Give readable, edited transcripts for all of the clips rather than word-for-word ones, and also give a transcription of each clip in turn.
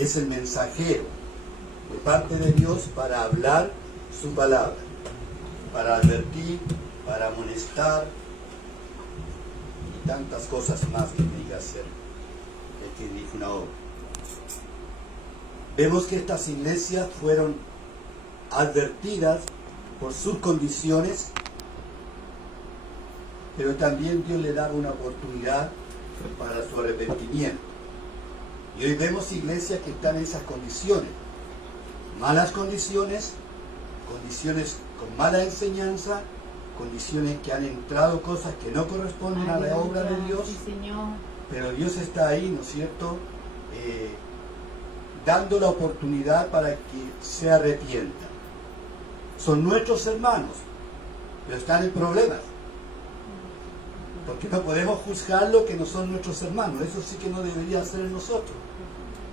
es el mensajero de parte de Dios para hablar su palabra, para advertir, para amonestar y tantas cosas más que tiene que hacer el que dirige una obra. Vemos que estas iglesias fueron advertidas por sus condiciones, pero también Dios le daba una oportunidad para su arrepentimiento. Y hoy vemos iglesias que están en esas condiciones, malas condiciones, condiciones con mala enseñanza, condiciones que han entrado cosas que no corresponden a la obra de Dios, sí, Señor. Pero Dios está ahí, ¿no es cierto?, dando la oportunidad para que se arrepientan. Son nuestros hermanos, pero están en problemas, porque no podemos juzgar lo que no son nuestros hermanos. Eso sí que no debería ser en nosotros,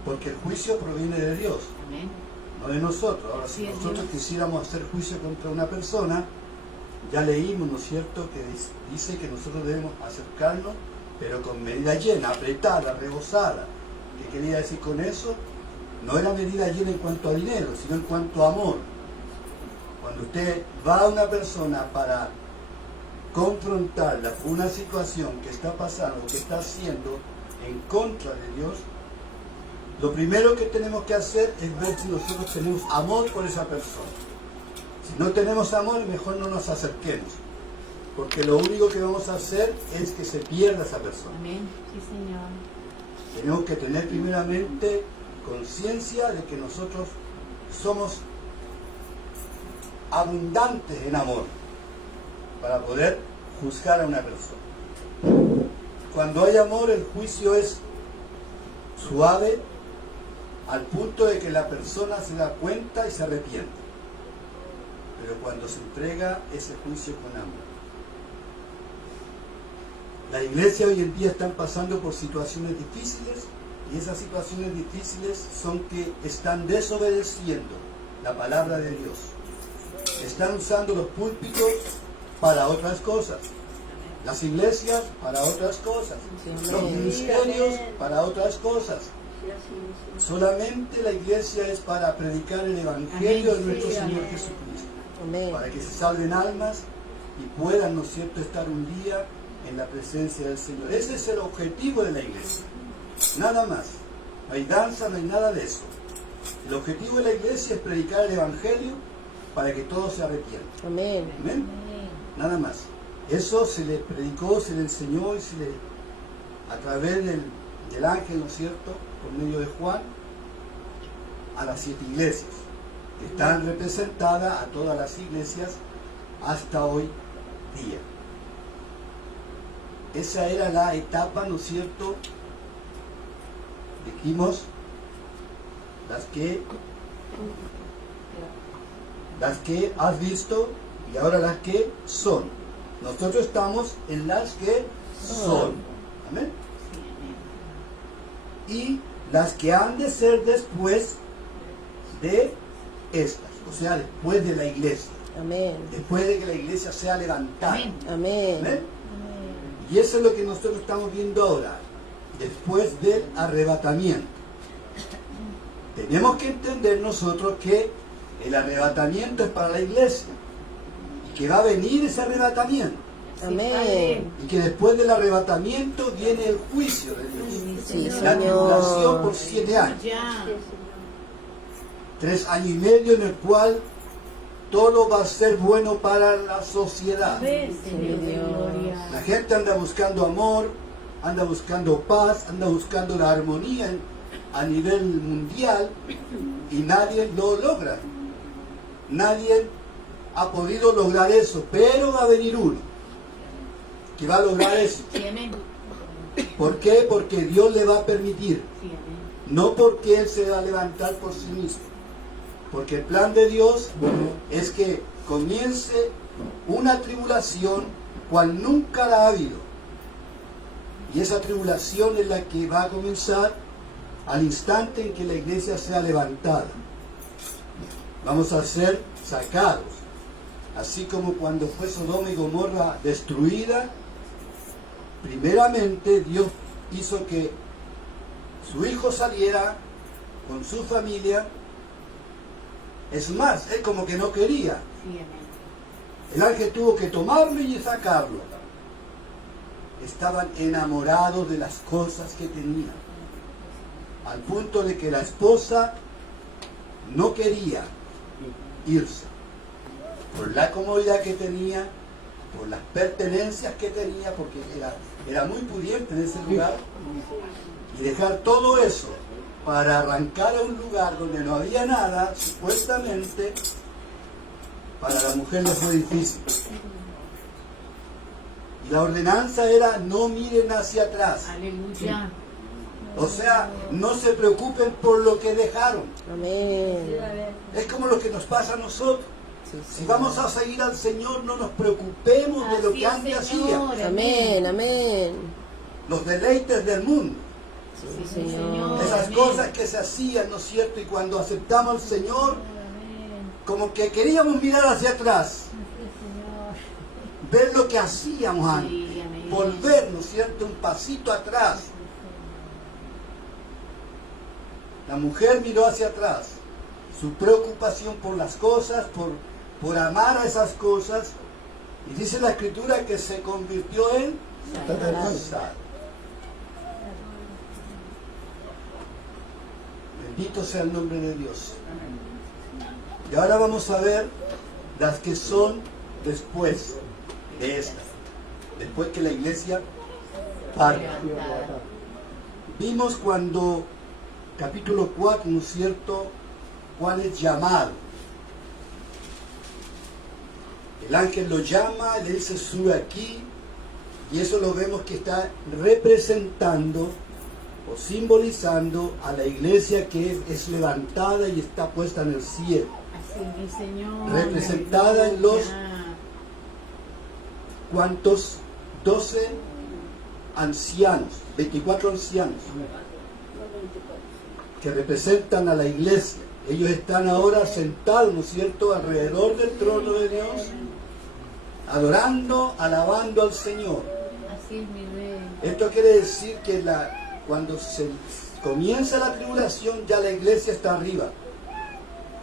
porque el juicio proviene de Dios, Amén. no de nosotros. Ahora, si nosotros quisiéramos hacer juicio contra una persona, ya leímos, ¿no es cierto?, que dice que nosotros debemos acercarnos, pero con medida llena, apretada, rebosada. ¿Qué quería decir con eso? No era medida llena en cuanto a dinero, sino en cuanto a amor. Cuando usted va a una persona para confrontarla con una situación que está pasando, que está haciendo en contra de Dios, lo primero que tenemos que hacer es ver si nosotros tenemos amor por esa persona. Si no tenemos amor, mejor no nos acerquemos, porque lo único que vamos a hacer es que se pierda esa persona. Amén. Sí, Señor. Tenemos que tener primeramente conciencia de que nosotros somos abundantes en amor para poder juzgar a una persona. Cuando hay amor, el juicio es suave al punto de que la persona se da cuenta y se arrepiente. Pero cuando se entrega ese juicio con amor. La iglesia hoy en día están pasando por situaciones difíciles, y esas situaciones difíciles son que están desobedeciendo la palabra de Dios. Están usando los púlpitos para otras cosas, las iglesias para otras cosas, los ministerios para otras cosas. Solamente la iglesia es para predicar el evangelio de nuestro Señor Jesucristo, para que se salven almas y puedan, ¿no es cierto?, estar un día en la presencia del Señor. Ese es el objetivo de la iglesia, nada más. No hay danza, no hay nada de eso. El objetivo de la iglesia es predicar el evangelio para que todos se arrepientan. Amén. Amén. Nada más. Eso se les predicó, se les enseñó y se les, a través del ángel, ¿no es cierto?, por medio de Juan, a las 7 iglesias, que están representadas a todas las iglesias hasta hoy día. Esa era la etapa, ¿no es cierto? Dijimos las que has visto y ahora las que son. Nosotros estamos en las que son. Amén. Y las que han de ser después de estas, o sea, después de la iglesia. Amén. Después de que la iglesia sea levantada. Amén. Amén. Amén. Y eso es lo que nosotros estamos viendo ahora, después del arrebatamiento. Tenemos que entender nosotros que el arrebatamiento es para la iglesia y que va a venir ese arrebatamiento. Amén. Y que después del arrebatamiento viene el juicio de Dios. Sí, La tribulación Señor. por 7 años. Ya. 3 años y medio en el cual todo va a ser bueno para la sociedad. Amén, Señor de gloria. La gente anda buscando amor, anda buscando paz, anda buscando la armonía a nivel mundial y nadie lo logra. Nadie ha podido lograr eso, pero va a venir uno que va a lograr eso. Sí, amén. ¿Por qué? Porque Dios le va a permitir, Sí, amén. no porque Él se va a levantar por sí mismo. Porque el plan de Dios es que comience una tribulación cual nunca la ha habido. Y esa tribulación es la que va a comenzar al instante en que la iglesia sea levantada. Vamos a ser sacados. Así como cuando fue Sodoma y Gomorra destruida, primeramente Dios hizo que su Hijo saliera con su familia. Es más, él como que no quería. Sí, amén. El ángel tuvo que tomarlo y sacarlo. Estaban enamorados de las cosas que tenían, al punto de que la esposa no quería irse, por la comodidad que tenía, por las pertenencias que tenía, porque era muy pudiente en ese lugar, y dejar todo eso para arrancar a un lugar donde no había nada, supuestamente, para la mujer le fue difícil. Y la ordenanza era: no miren hacia atrás. Aleluya. O sea, no se preocupen por lo que dejaron. Amén. Es como lo que nos pasa a nosotros. Sí, Si Señor. vamos a seguir al Señor, no nos preocupemos de lo Así que es, antes Señor. hacía. Amén, amén. Los deleites del mundo. Sí, Sí, Señor. Señor. Esas Amén. cosas que se hacían, ¿no es cierto? Y cuando aceptamos al Señor, Amén. como que queríamos mirar hacia atrás, ver lo que hacíamos antes, Sí, amén. volver, ¿no es cierto?, un pasito atrás. La mujer miró hacia atrás, su preocupación por las cosas, por amar a esas cosas, y dice la Escritura que se convirtió en sal. Bendito sea el nombre de Dios. Y ahora vamos a ver las que son después de esta, después que la iglesia parte. Vimos cuando, capítulo 4, ¿no es cierto?, Juan es llamado. El ángel lo llama, le dice: sube aquí, y eso lo vemos que está representando o simbolizando a la iglesia que es levantada y está puesta en el cielo. Así es, mi Señor. Representada en los- Aleluya. ¿Cuántos? 12 ancianos, 24 ancianos que representan a la iglesia. Ellos están ahora sentados, ¿no es cierto?, alrededor del trono de Dios, adorando, alabando al Señor. Así es, mi Rey. Esto quiere decir que cuando se comienza la tribulación, ya la iglesia está arriba,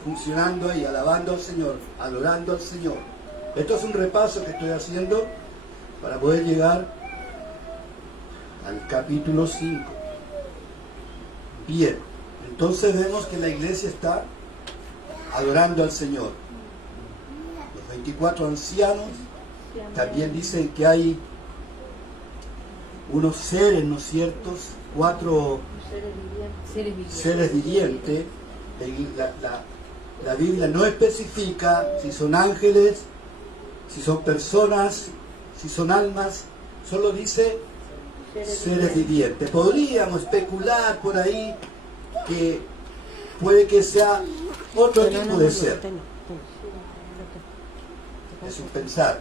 funcionando ahí, alabando al Señor, adorando al Señor. Esto es un repaso que estoy haciendo para poder llegar al capítulo 5. Bien, entonces vemos que la iglesia está adorando al Señor. Los 24 ancianos también dicen que hay unos seres, ¿no es cierto?, 4 seres vivientes. La Biblia no especifica si son ángeles, si son personas, si son almas, solo dice seres vivientes. Podríamos especular por ahí que puede que sea otro tipo de ser. Es un pensar,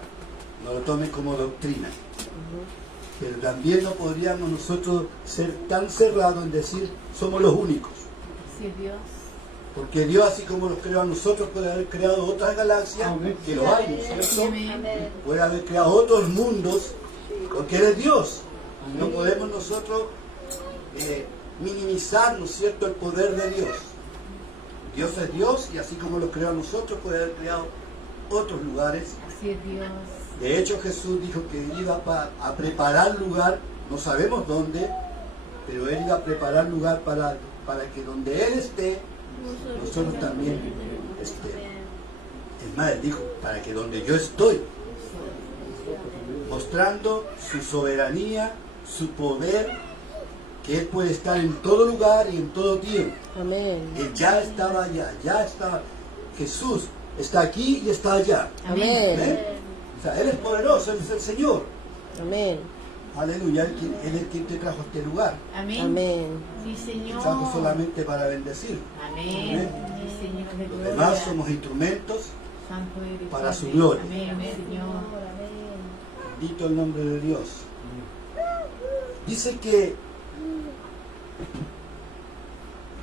no lo tomen como doctrina. Pero también no podríamos nosotros ser tan cerrados en decir somos los únicos. Así es, Dios. Porque Dios, así como los creó a nosotros, puede haber creado otras galaxias, que lo hay, ¿no es cierto? Amén. Puede haber creado otros mundos, porque Él es Dios. No podemos nosotros minimizar, ¿no es cierto?, el poder de Dios. Dios es Dios, y así como lo creó a nosotros, puede haber creado otros lugares. Así es, Dios. De hecho, Jesús dijo que iba a preparar lugar, no sabemos dónde, pero Él iba a preparar lugar para que donde Él esté, nosotros también estemos. Es más, Él dijo, para que donde yo estoy, mostrando su soberanía, su poder, que Él puede estar en todo lugar y en todo tiempo. Amén. Él ya estaba allá, ya está. Jesús está aquí y está allá. Amén. O sea, Él es poderoso, Él es el Señor. Amén. Aleluya, Él es quien te trajo a este lugar. Amén. Amén. Sí, Te Señor. trajo solamente para bendecir. Amén. Sí, Señor de Los gloria. demás somos instrumentos. Santo eres, para Padre. su gloria. Amén, Señor. Bendito el nombre de Dios. Dice que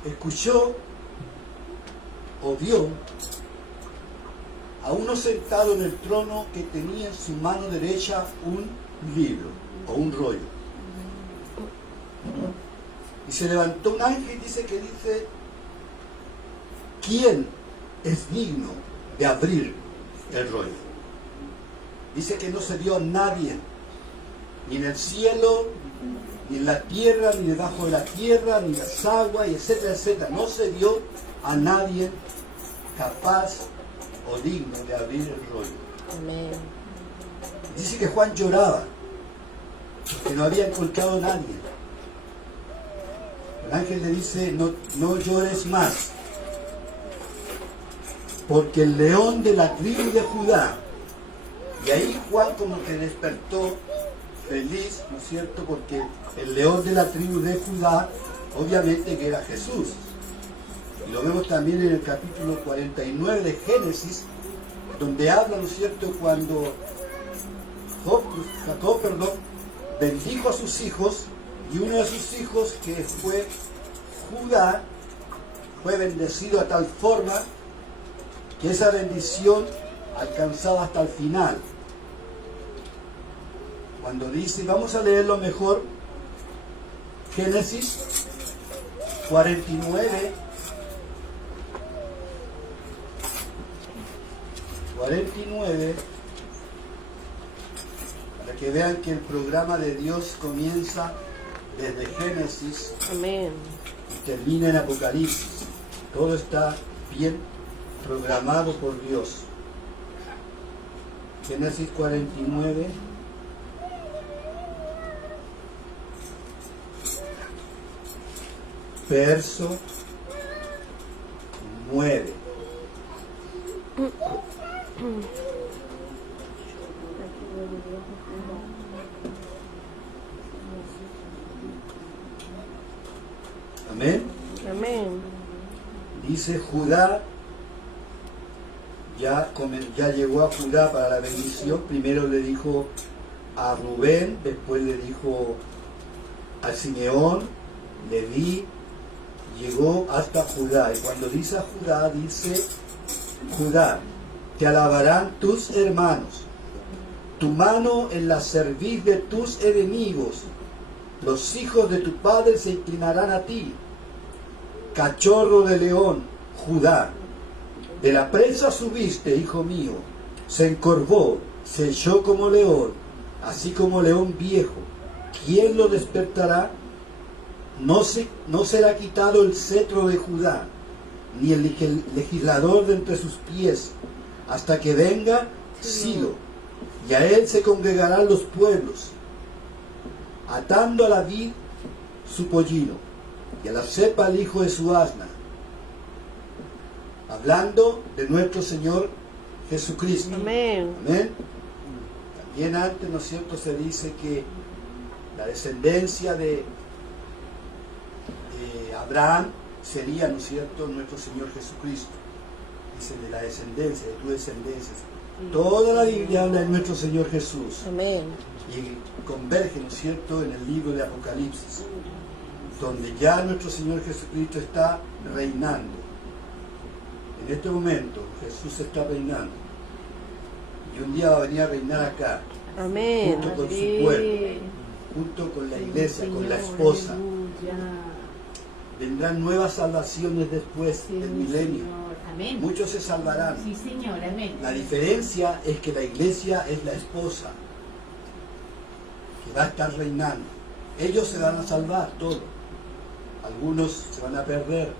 escuchó o vio a uno sentado en el trono que tenía en su mano derecha un libro o un rollo. Y se levantó un ángel, dice, ¿quién es digno de abrir el rollo? Dice que no se dio a nadie, ni en el cielo, ni en la tierra, ni debajo de la tierra, ni en las aguas, y etcétera, etcétera. No se dio a nadie capaz o digno de abrir el rollo. Amén. Dice que Juan lloraba, porque no había encontrado a nadie. El ángel le dice, no llores más, porque el león de la tribu de Judá, y ahí Juan como que despertó feliz, ¿no es cierto? Porque el león de la tribu de Judá, obviamente que era Jesús. Y lo vemos también en el capítulo 49 de Génesis, donde habla, ¿no es cierto?, cuando Jacob, bendijo a sus hijos, y uno de sus hijos, que fue Judá, fue bendecido a tal forma que esa bendición alcanzaba hasta el final. Cuando dice, vamos a leerlo mejor, Génesis 49, para que vean que el programa de Dios comienza desde Génesis Amén. y termina en Apocalipsis. Todo está bien programado por Dios. Génesis 49, verso 9. Amén. Amén. Dice Judá, ya llegó a Judá para la bendición. Primero le dijo a Rubén, después le dijo a Simeón, Leví, llegó hasta Judá. Y cuando dice a Judá, dice: Judá, te alabarán tus hermanos, tu mano en la cerviz de tus enemigos, los hijos de tu padre se inclinarán a ti. Cachorro de león, Judá, de la presa subiste, hijo mío, se encorvó, se echó como león, así como león viejo. ¿Quién lo despertará? No será quitado el cetro de Judá, ni el legislador de entre sus pies, hasta que venga Silo, y a él se congregarán los pueblos, atando a la vid su pollino, y a la cepa el hijo de su asna. Hablando de nuestro Señor Jesucristo. Amén. Amén. También antes, ¿no es cierto?, se dice que la descendencia de Abraham sería, ¿no es cierto?, nuestro Señor Jesucristo. Dice de la descendencia, de tu descendencia. Toda la Biblia habla de nuestro Señor Jesús. Amén. Y converge, ¿no es cierto?, en el libro de Apocalipsis, donde ya nuestro Señor Jesucristo está reinando. En este momento Jesús está reinando. Y un día va a venir a reinar acá, Amén. junto con su pueblo, junto con la iglesia, con la esposa. Vendrán nuevas salvaciones después del milenio. Amén. Muchos se salvarán. Sí, Señor, amén. La diferencia es que la iglesia es la esposa que va a estar reinando. Ellos se van a salvar, todos. Algunos se van a perder,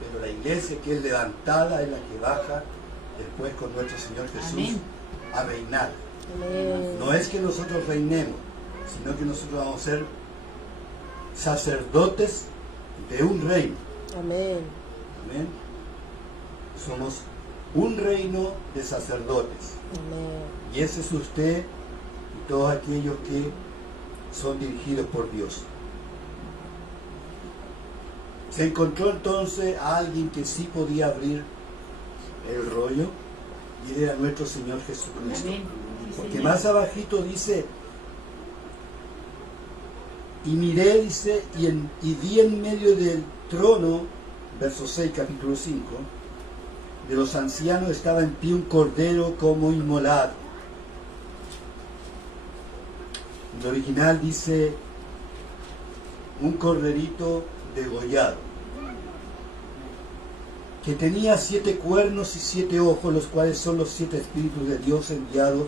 pero la iglesia que es levantada es la que baja después con nuestro Señor Jesús. Amén. A reinar. Amén. No es que nosotros reinemos, sino que nosotros vamos a ser sacerdotes de un reino. Amén. Amén. Somos un reino de sacerdotes. Amén. Y ese es usted y todos aquellos que son dirigidos por Dios. Se encontró entonces a alguien que sí podía abrir el rollo, y él era nuestro Señor Jesucristo. Amén. Sí, Porque Señor. más abajito dice: y miré, dice, y vi en medio del trono, verso 6, capítulo 5, de los ancianos estaba en pie un cordero como inmolado. En el original dice un corderito degollado. que tenía 7 cuernos y 7 ojos, los cuales son los 7 espíritus de Dios enviados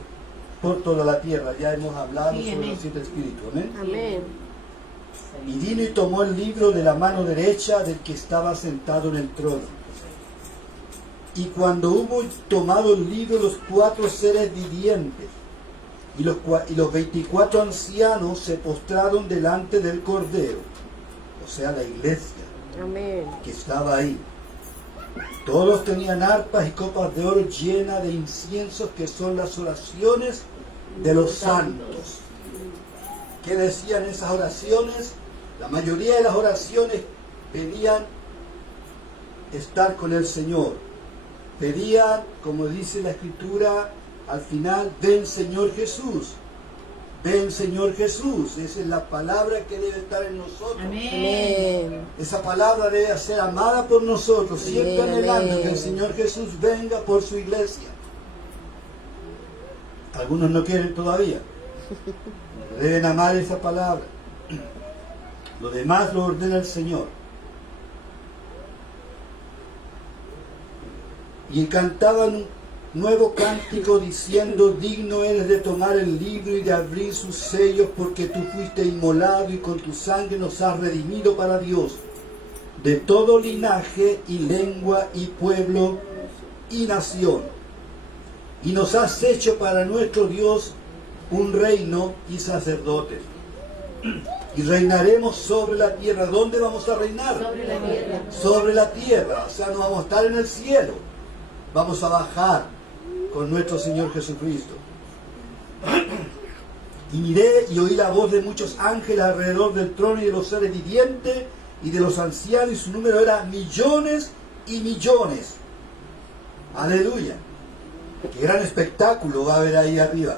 por toda la tierra. Ya hemos hablado Sí, sobre amén. los 7 espíritus. Amén. Amén. Y vino y tomó el libro de la mano derecha del que estaba sentado en el trono. Y cuando hubo tomado el libro, los 4 seres vivientes y los 24 ancianos se postraron delante del Cordero, o sea, la iglesia Amén. que estaba ahí. Todos tenían arpas y copas de oro llenas de inciensos, que son las oraciones de los santos. ¿Qué decían esas oraciones? La mayoría de las oraciones pedían estar con el Señor. Pedían, como dice la Escritura, al final, ven Señor Jesús. Ven Señor Jesús. Esa es la palabra que debe estar en nosotros. Amén. Amén. Esa palabra debe ser amada por nosotros, siempre Amén, anhelando amén. que el Señor Jesús venga por su iglesia. Algunos no quieren todavía. Deben amar esa palabra. Lo demás lo ordena el Señor. Y cantaban un nuevo cántico diciendo: digno eres de tomar el libro y de abrir sus sellos, porque tú fuiste inmolado y con tu sangre nos has redimido para Dios, de todo linaje y lengua y pueblo y nación. Y nos has hecho para nuestro Dios un reino y sacerdotes. Y reinaremos sobre la tierra. ¿Dónde vamos a reinar? Sobre la tierra. Sobre la tierra. O sea, no vamos a estar en el cielo. Vamos a bajar con nuestro Señor Jesucristo. Y miré y oí la voz de muchos ángeles alrededor del trono y de los seres vivientes y de los ancianos, y su número era millones y millones. Aleluya. Qué gran espectáculo va a haber ahí arriba.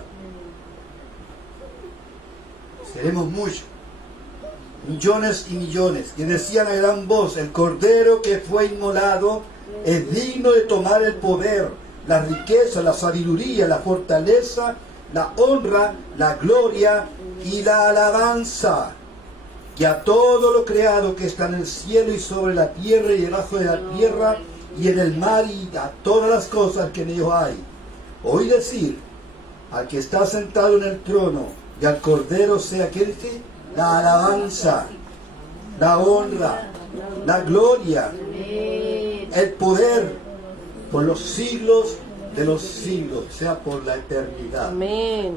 Seremos muchos. Millones y millones. Que decían a gran voz: el Cordero que fue inmolado es digno de tomar el poder, la riqueza, la sabiduría, la fortaleza, la honra, la gloria y la alabanza. Y a todo lo creado que está en el cielo y sobre la tierra y debajo de la tierra y en el mar, y a todas las cosas que en ellos hay. Oí decir al que está sentado en el trono y al Cordero sea, ¿qué dice? La alabanza, la honra, la gloria, Amén. el poder por los siglos de los siglos, o sea, por la eternidad. Amén.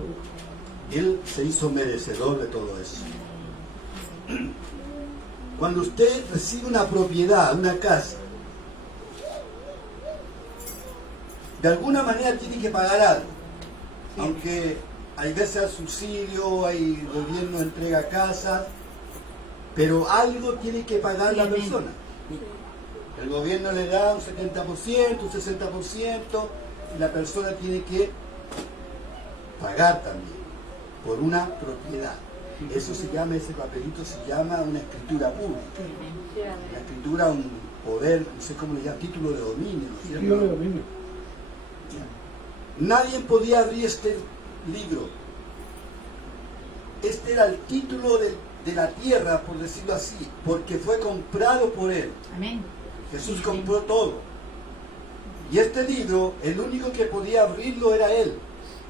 Él se hizo merecedor de todo eso. Cuando usted recibe una propiedad, una casa, de alguna manera tiene que pagar algo. Aunque hay veces al subsidio, hay gobierno entrega casas, pero algo tiene que pagar la Amén. persona. El gobierno le da un 70%, un 60%, y la persona tiene que pagar también por una propiedad. Eso se llama, ese papelito se llama una escritura pública. Una escritura, un poder, no sé cómo le llaman, título de dominio, ¿no es cierto? Título de dominio. Nadie podía abrir este libro. Este era el título de la tierra, por decirlo así, porque fue comprado por él. Amén. Jesús compró todo. Y este libro, el único que podía abrirlo era él,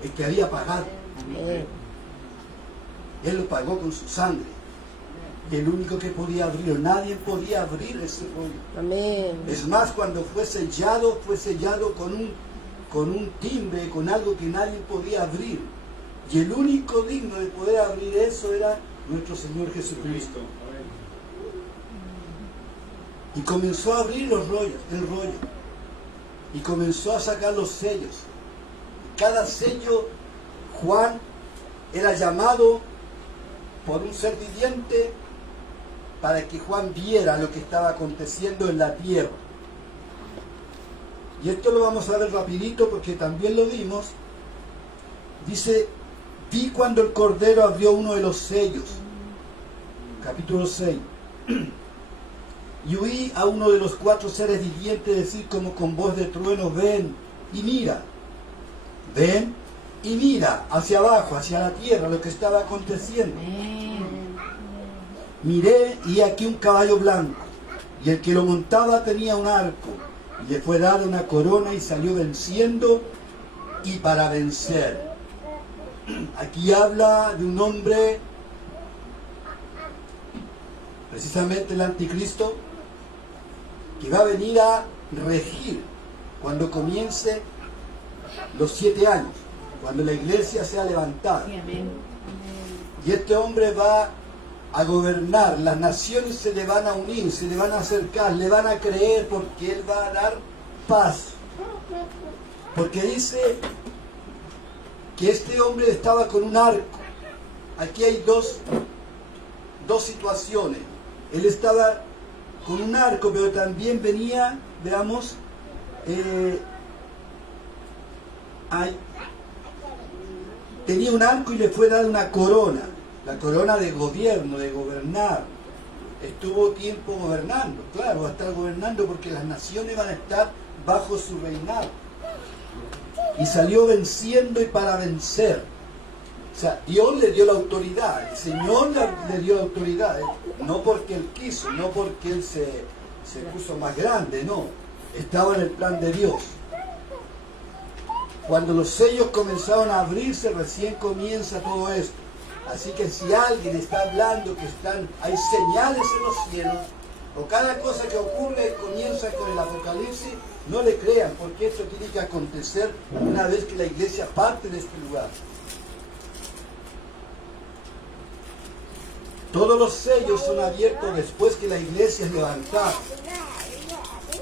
el que había pagado. Amén. Él lo pagó con su sangre. El único que podía abrirlo. Nadie podía abrir ese rollo. Amén. Es más, cuando fue sellado con un timbre, con algo que nadie podía abrir. Y el único digno de poder abrir eso era nuestro Señor Jesucristo. Y comenzó a abrir el rollo. Y comenzó a sacar los sellos. Y cada sello, Juan era llamado por un ser viviente para que Juan viera lo que estaba aconteciendo en la tierra. Y esto lo vamos a ver rapidito porque también lo vimos. Dice: vi cuando el Cordero abrió uno de los sellos. Capítulo 6. Y oí a uno de los 4 seres vivientes decir como con voz de trueno: ven y mira. Ven y mira hacia abajo, hacia la tierra, lo que estaba aconteciendo. Amén. Miré y aquí un caballo blanco, y el que lo montaba tenía un arco, Le fue dada una corona y salió venciendo y para vencer. Aquí habla de un hombre, precisamente el anticristo, que va a venir a regir cuando comience los 7 años, cuando la iglesia sea levantada. Sí, amén. Y este hombre va a gobernar, las naciones se le van a unir, se le van a acercar, le van a creer porque él va a dar paz. Porque dice que este hombre estaba con un arco. Aquí hay dos situaciones. Él estaba con un arco, pero también venía, veamos, tenía un arco y le fue dada una corona, la corona de gobierno, de gobernar. Estuvo tiempo gobernando, claro, va a estar gobernando porque las naciones van a estar bajo su reinado. Y salió venciendo y para vencer. O sea, Dios le dio la autoridad, el Señor le dio la autoridad, no porque Él quiso, no porque Él se puso más grande, no, estaba en el plan de Dios. Cuando los sellos comenzaron a abrirse, recién comienza todo esto. Así que si alguien está hablando que hay señales en los cielos, o cada cosa que ocurre comienza con el Apocalipsis, no le crean, porque esto tiene que acontecer una vez que la iglesia parte de este lugar. Todos los sellos son abiertos después que la iglesia es levantada.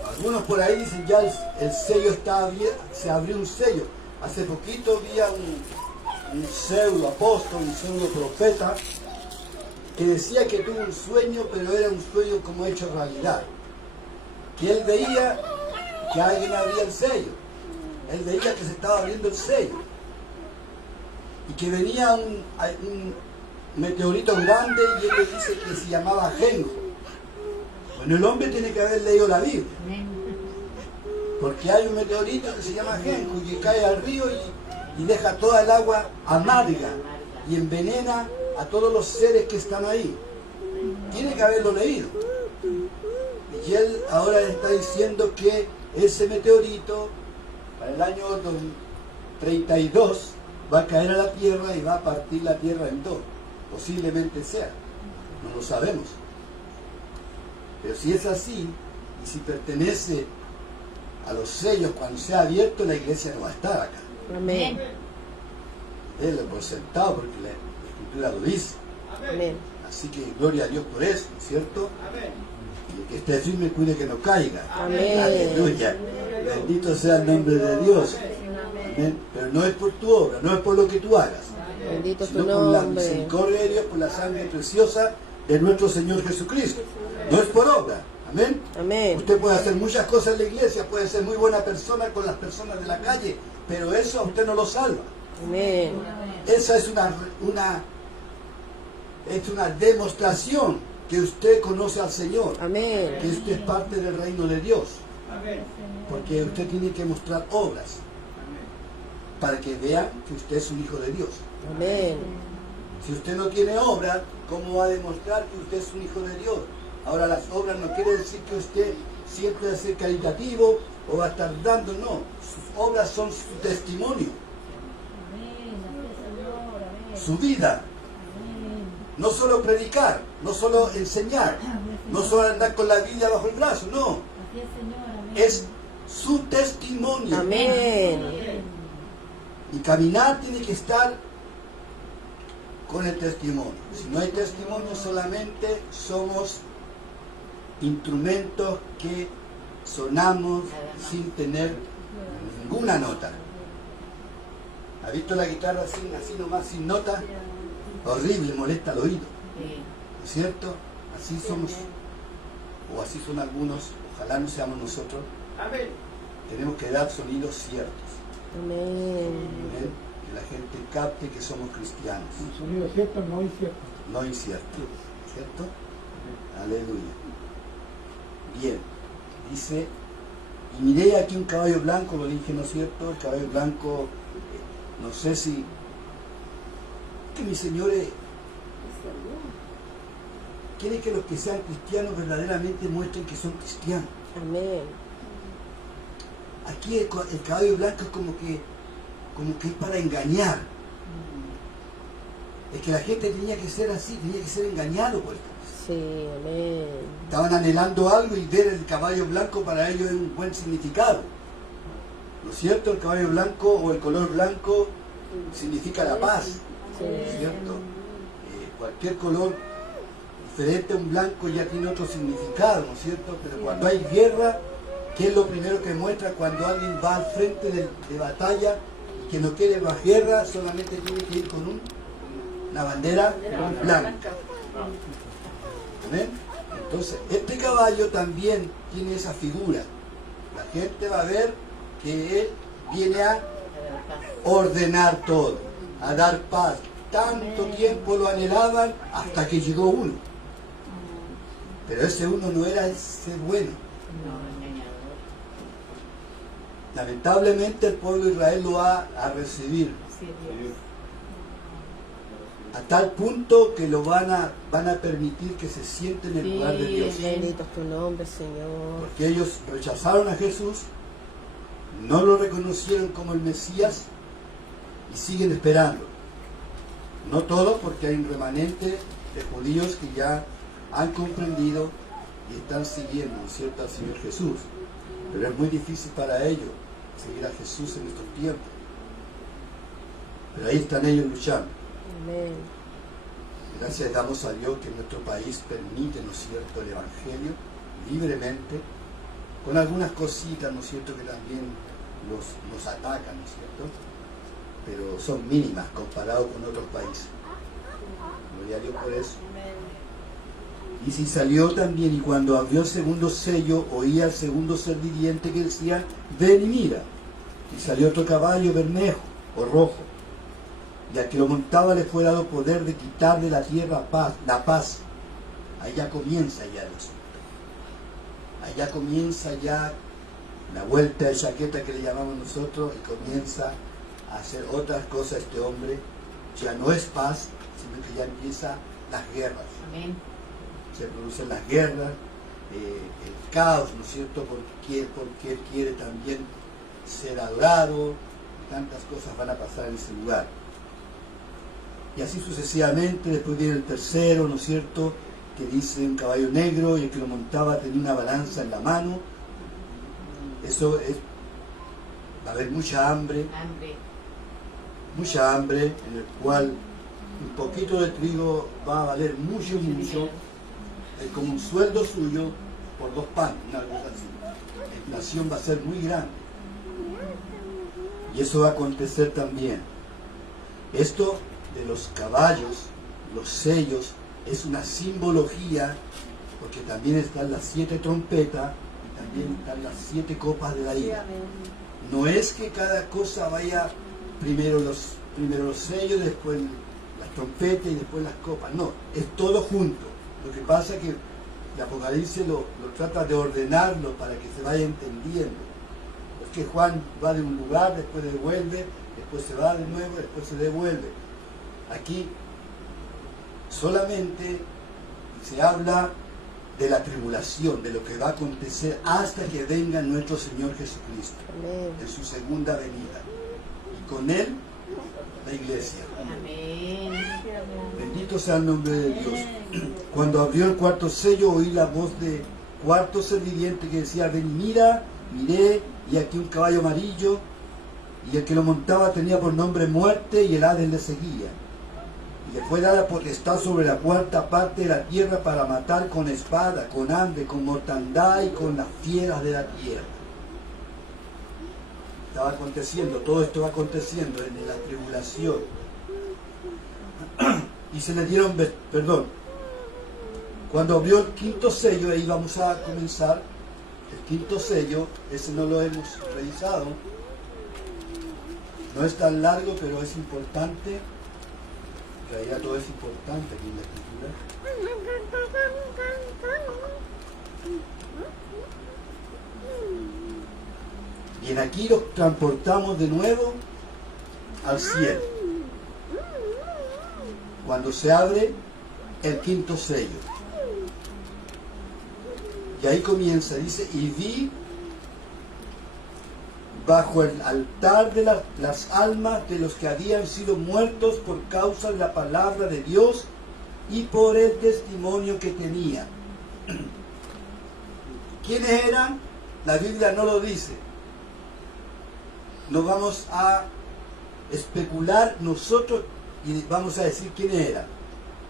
Algunos por ahí dicen ya el sello está abierto, se abrió un sello. Hace poquito había un pseudo apóstol, un pseudo profeta, que decía que tuvo un sueño, pero era un sueño como hecho realidad. Que él veía que alguien abría el sello. Él veía que se estaba abriendo el sello. Y que venía un meteorito grande y él le dice que se llamaba Genjo. Bueno, el hombre tiene que haber leído la Biblia. Porque hay un meteorito que se llama Genjo y que cae al río y deja toda el agua amarga y envenena a todos los seres que están ahí. Tiene que haberlo leído. Y él ahora está diciendo que ese meteorito para el año 32 va a caer a la tierra y va a partir la tierra en dos. Posiblemente sea, no lo sabemos. Pero si es así, y si pertenece a los sellos cuando sea abierto, la iglesia no va a estar acá. Amén. Él por sentado porque la Escritura lo dice. Amén. Así que gloria a Dios por eso, ¿no es cierto? Y el que esté firme cuide que no caiga. Amén. Aleluya. Bendito sea el nombre de Dios. Amén. Pero no es por tu obra, no es por lo que tú hagas, Bendito tu sino por la nombre. misericordia de Dios, por la sangre preciosa de nuestro Señor Jesucristo. No es por obra. Amén. Amén. Usted puede hacer muchas cosas en la iglesia, puede ser muy buena persona con las personas de la calle, pero eso a usted no lo salva. Amén. Esa es una demostración que usted conoce al Señor, Amén. que usted es parte del reino de Dios. Porque usted tiene que mostrar obras para que vean que usted es un hijo de Dios. Amén. Si usted no tiene obra, ¿cómo va a demostrar que usted es un hijo de Dios? Ahora, las obras no quiere decir que usted siempre va a ser caritativo o va a estar dando, no. Sus obras son su testimonio, su vida. No solo predicar, no solo enseñar, no solo andar con la Biblia bajo el brazo, no. Es su testimonio. Amén. Y caminar tiene que estar con el testimonio. Si no hay testimonio, solamente somos instrumentos que sonamos sin tener ninguna nota. ¿Ha visto la guitarra así nomás sin nota? Horrible, molesta al oído. ¿No es cierto? Así somos, o así son algunos, ojalá no seamos nosotros. Tenemos que dar sonidos ciertos. Amén. ¿Ven? Que la gente capte que somos cristianos. Un sonido cierto, no incierto. No incierto. ¿Cierto? Aleluya. Bien. Dice, y miré aquí un caballo blanco, lo dije, ¿no es cierto? El caballo blanco, no sé si... que mis señores quieren que los que sean cristianos verdaderamente muestren que son cristianos. Amén. aquí el caballo blanco es como que es para engañar. Es que la gente tenía que ser así, tenía que ser engañado por el caballo. Sí, amén. Estaban anhelando algo y ver el caballo blanco para ellos es un buen significado. ¿No es cierto? El caballo blanco o el color blanco significa la paz. Sí. ¿No es cierto? Cualquier color diferente a un blanco ya tiene otro significado, ¿no es cierto? Pero cuando hay guerra, ¿qué es lo primero que muestra cuando alguien va al frente de batalla y que no quiere más guerra? Solamente tiene que ir con una bandera blanca. ¿Amén? Entonces, este caballo también tiene esa figura. La gente va a ver que él viene a ordenar todo, a dar paz. Tanto tiempo lo anhelaban hasta que llegó uno. Pero ese uno no era ese bueno. Lamentablemente el pueblo de Israel lo va a recibir a tal punto que lo van a permitir que se siente en el lugar de Dios. Bendito es tu nombre, Señor. Porque ellos rechazaron a Jesús, no lo reconocieron como el Mesías y siguen esperando. No todos, porque hay un remanente de judíos que ya han comprendido y están siguiendo, ¿no es cierto?, al Señor Jesús. Pero es muy difícil para ellos seguir a Jesús en estos tiempos. Pero ahí están ellos luchando. Amén. Gracias damos a Dios que nuestro país permite, ¿no es cierto?, el Evangelio libremente, con algunas cositas, ¿no es cierto?, que también los atacan, ¿no es cierto?, pero son mínimas comparados con otros países. Gloria a Dios por eso. Y si salió también, y cuando abrió el segundo sello, oía al segundo ser viviente que decía, ven y mira. Y salió otro caballo bermejo o rojo, y al que lo montaba le fue dado poder de quitarle la tierra la paz. Allá comienza ya el asunto. Allá comienza ya la vuelta de chaqueta que le llamamos nosotros, y comienza a hacer otras cosas este hombre. Ya no es paz, sino que ya empieza las guerras. Amén. Se producen las guerras, el caos, ¿no es cierto?, porque él quiere también ser adorado, tantas cosas van a pasar en ese lugar. Y así sucesivamente. Después viene el tercero, ¿no es cierto?, que dice un caballo negro, y el que lo montaba tenía una balanza en la mano. Eso es, va a haber mucha hambre, en el cual un poquito de trigo va a valer mucho, es como un sueldo suyo por 2 panes, una cosa así. La inflación va a ser muy grande. Y eso va a acontecer también. Esto de los caballos, los sellos, es una simbología, porque también están las 7 trompetas y también están las 7 copas de la ira. No es que cada cosa vaya primero los sellos, después las trompetas y después las copas. No, es todo junto. Lo que pasa es que el Apocalipsis lo trata de ordenarlo para que se vaya entendiendo. Es que Juan va de un lugar, después devuelve, después se va de nuevo, después se devuelve. Aquí solamente se habla de la tribulación, de lo que va a acontecer hasta que venga nuestro Señor Jesucristo en su segunda venida. Y con Él, la iglesia. Amén. Bendito sea el nombre de Dios. Cuando abrió el cuarto sello, oí la voz de cuarto ser viviente que decía, ven y mira. Miré, y aquí un caballo amarillo, y el que lo montaba tenía por nombre Muerte, y el Hades le seguía. Y le fue dada potestad sobre la cuarta parte de la tierra para matar con espada, con hambre, con mortandad y con las fieras de la tierra. Estaba aconteciendo, todo esto va aconteciendo en la tribulación. Y se le dieron, cuando abrió el quinto sello, ahí vamos a comenzar. El quinto sello, ese no lo hemos revisado. No es tan largo, pero es importante. En realidad todo es importante aquí en la Escritura. Bien, aquí los transportamos de nuevo al cielo. Cuando se abre el quinto sello. Y ahí comienza, dice, y vi bajo el altar de las almas de los que habían sido muertos por causa de la palabra de Dios y por el testimonio que tenían. ¿Quiénes eran? La Biblia no lo dice. No vamos a especular nosotros y vamos a decir quiénes eran.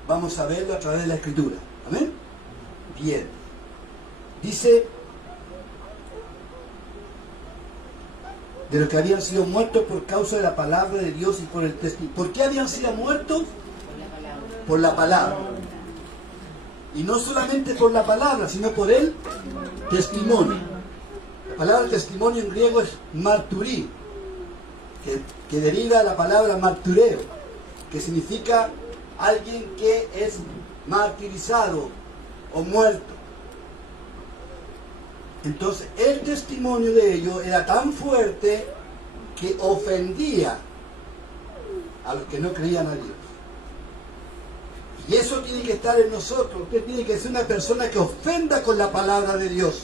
Vamos a verlo a través de la Escritura. ¿Amén? Bien. Dice, de los que habían sido muertos por causa de la palabra de Dios y por el testimonio. ¿Por qué habían sido muertos? Por la palabra. Y no solamente por la palabra, sino por el testimonio. La palabra testimonio en griego es marturí, que deriva de la palabra martureo, que significa alguien que es martirizado o muerto. Entonces, el testimonio de ellos era tan fuerte que ofendía a los que no creían a Dios. Y eso tiene que estar en nosotros. Usted tiene que ser una persona que ofenda con la palabra de Dios.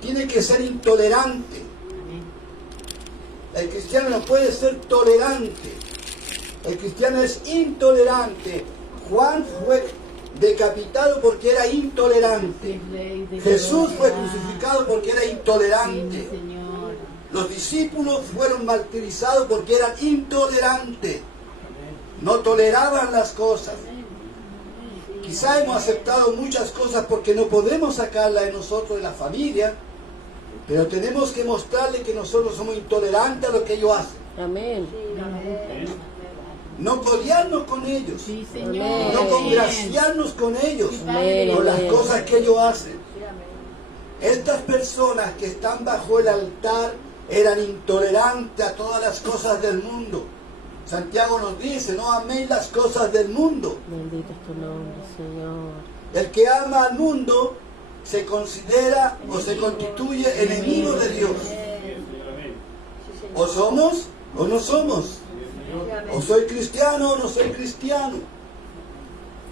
Tiene que ser intolerante. El cristiano no puede ser tolerante. El cristiano es intolerante. Juan fue decapitado porque era intolerante. Jesús fue crucificado porque era intolerante. Los discípulos fueron martirizados porque eran intolerantes. No toleraban las cosas. Quizá hemos aceptado muchas cosas porque no podemos sacarlas de nosotros, de la familia, pero tenemos que mostrarle que nosotros somos intolerantes a lo que ellos hacen. Amén. No codearnos con ellos, Sí, Señor. no congraciarnos con ellos, Amén. por las cosas que ellos hacen. Estas personas que están bajo el altar eran intolerantes a todas las cosas del mundo. Santiago nos dice, no améis las cosas del mundo. Bendito es tu nombre, Señor. El que ama al mundo se considera o se constituye enemigo de Dios. O somos o no somos. O soy cristiano o no soy cristiano.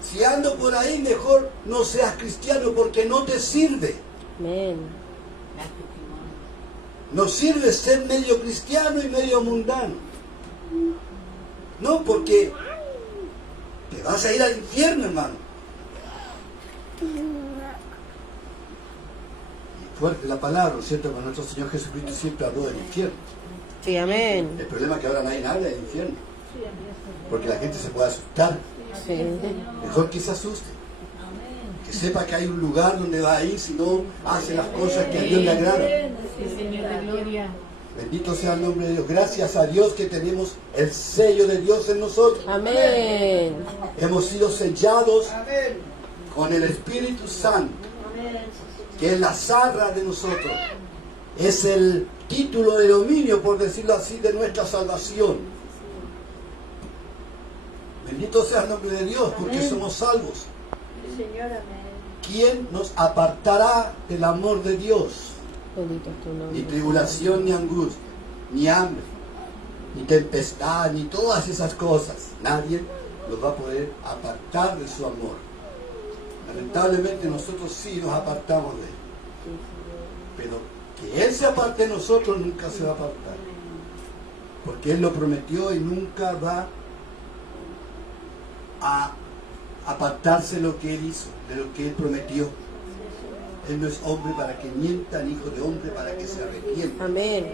Si ando por ahí, mejor no seas cristiano porque no te sirve. Amén. No sirve ser medio cristiano y medio mundano. No, porque te vas a ir al infierno, hermano. Y fuerte la palabra, ¿no es cierto? Porque nuestro Señor Jesucristo siempre habló del infierno. Sí, amén. El problema es que ahora nadie habla del infierno. Porque la gente se puede asustar. Sí. Mejor que se asuste. Que sepa que hay un lugar donde va a ir si no hace las cosas que a Dios le agradan. Sí, Señor de gloria. Bendito sea el nombre de Dios. Gracias a Dios que tenemos el sello de Dios en nosotros. Amén. Hemos sido sellados con el Espíritu Santo, que es la zarra de nosotros. Es el título de dominio, por decirlo así, de nuestra salvación. Bendito sea el nombre de Dios, porque somos salvos. ¿Quién nos apartará del amor de Dios? Bendito es tu nombre. Ni tribulación, ni angustia, ni hambre, ni tempestad, ni todas esas cosas. Nadie nos va a poder apartar de su amor. Lamentablemente nosotros sí nos apartamos de Él. Pero que Él se aparte de nosotros nunca se va a apartar. Porque Él lo prometió y nunca va a apartarse de lo que Él hizo, de lo que Él prometió. Él no es hombre para que mienta, ni hijo de hombre para que se arrepienta. Amén.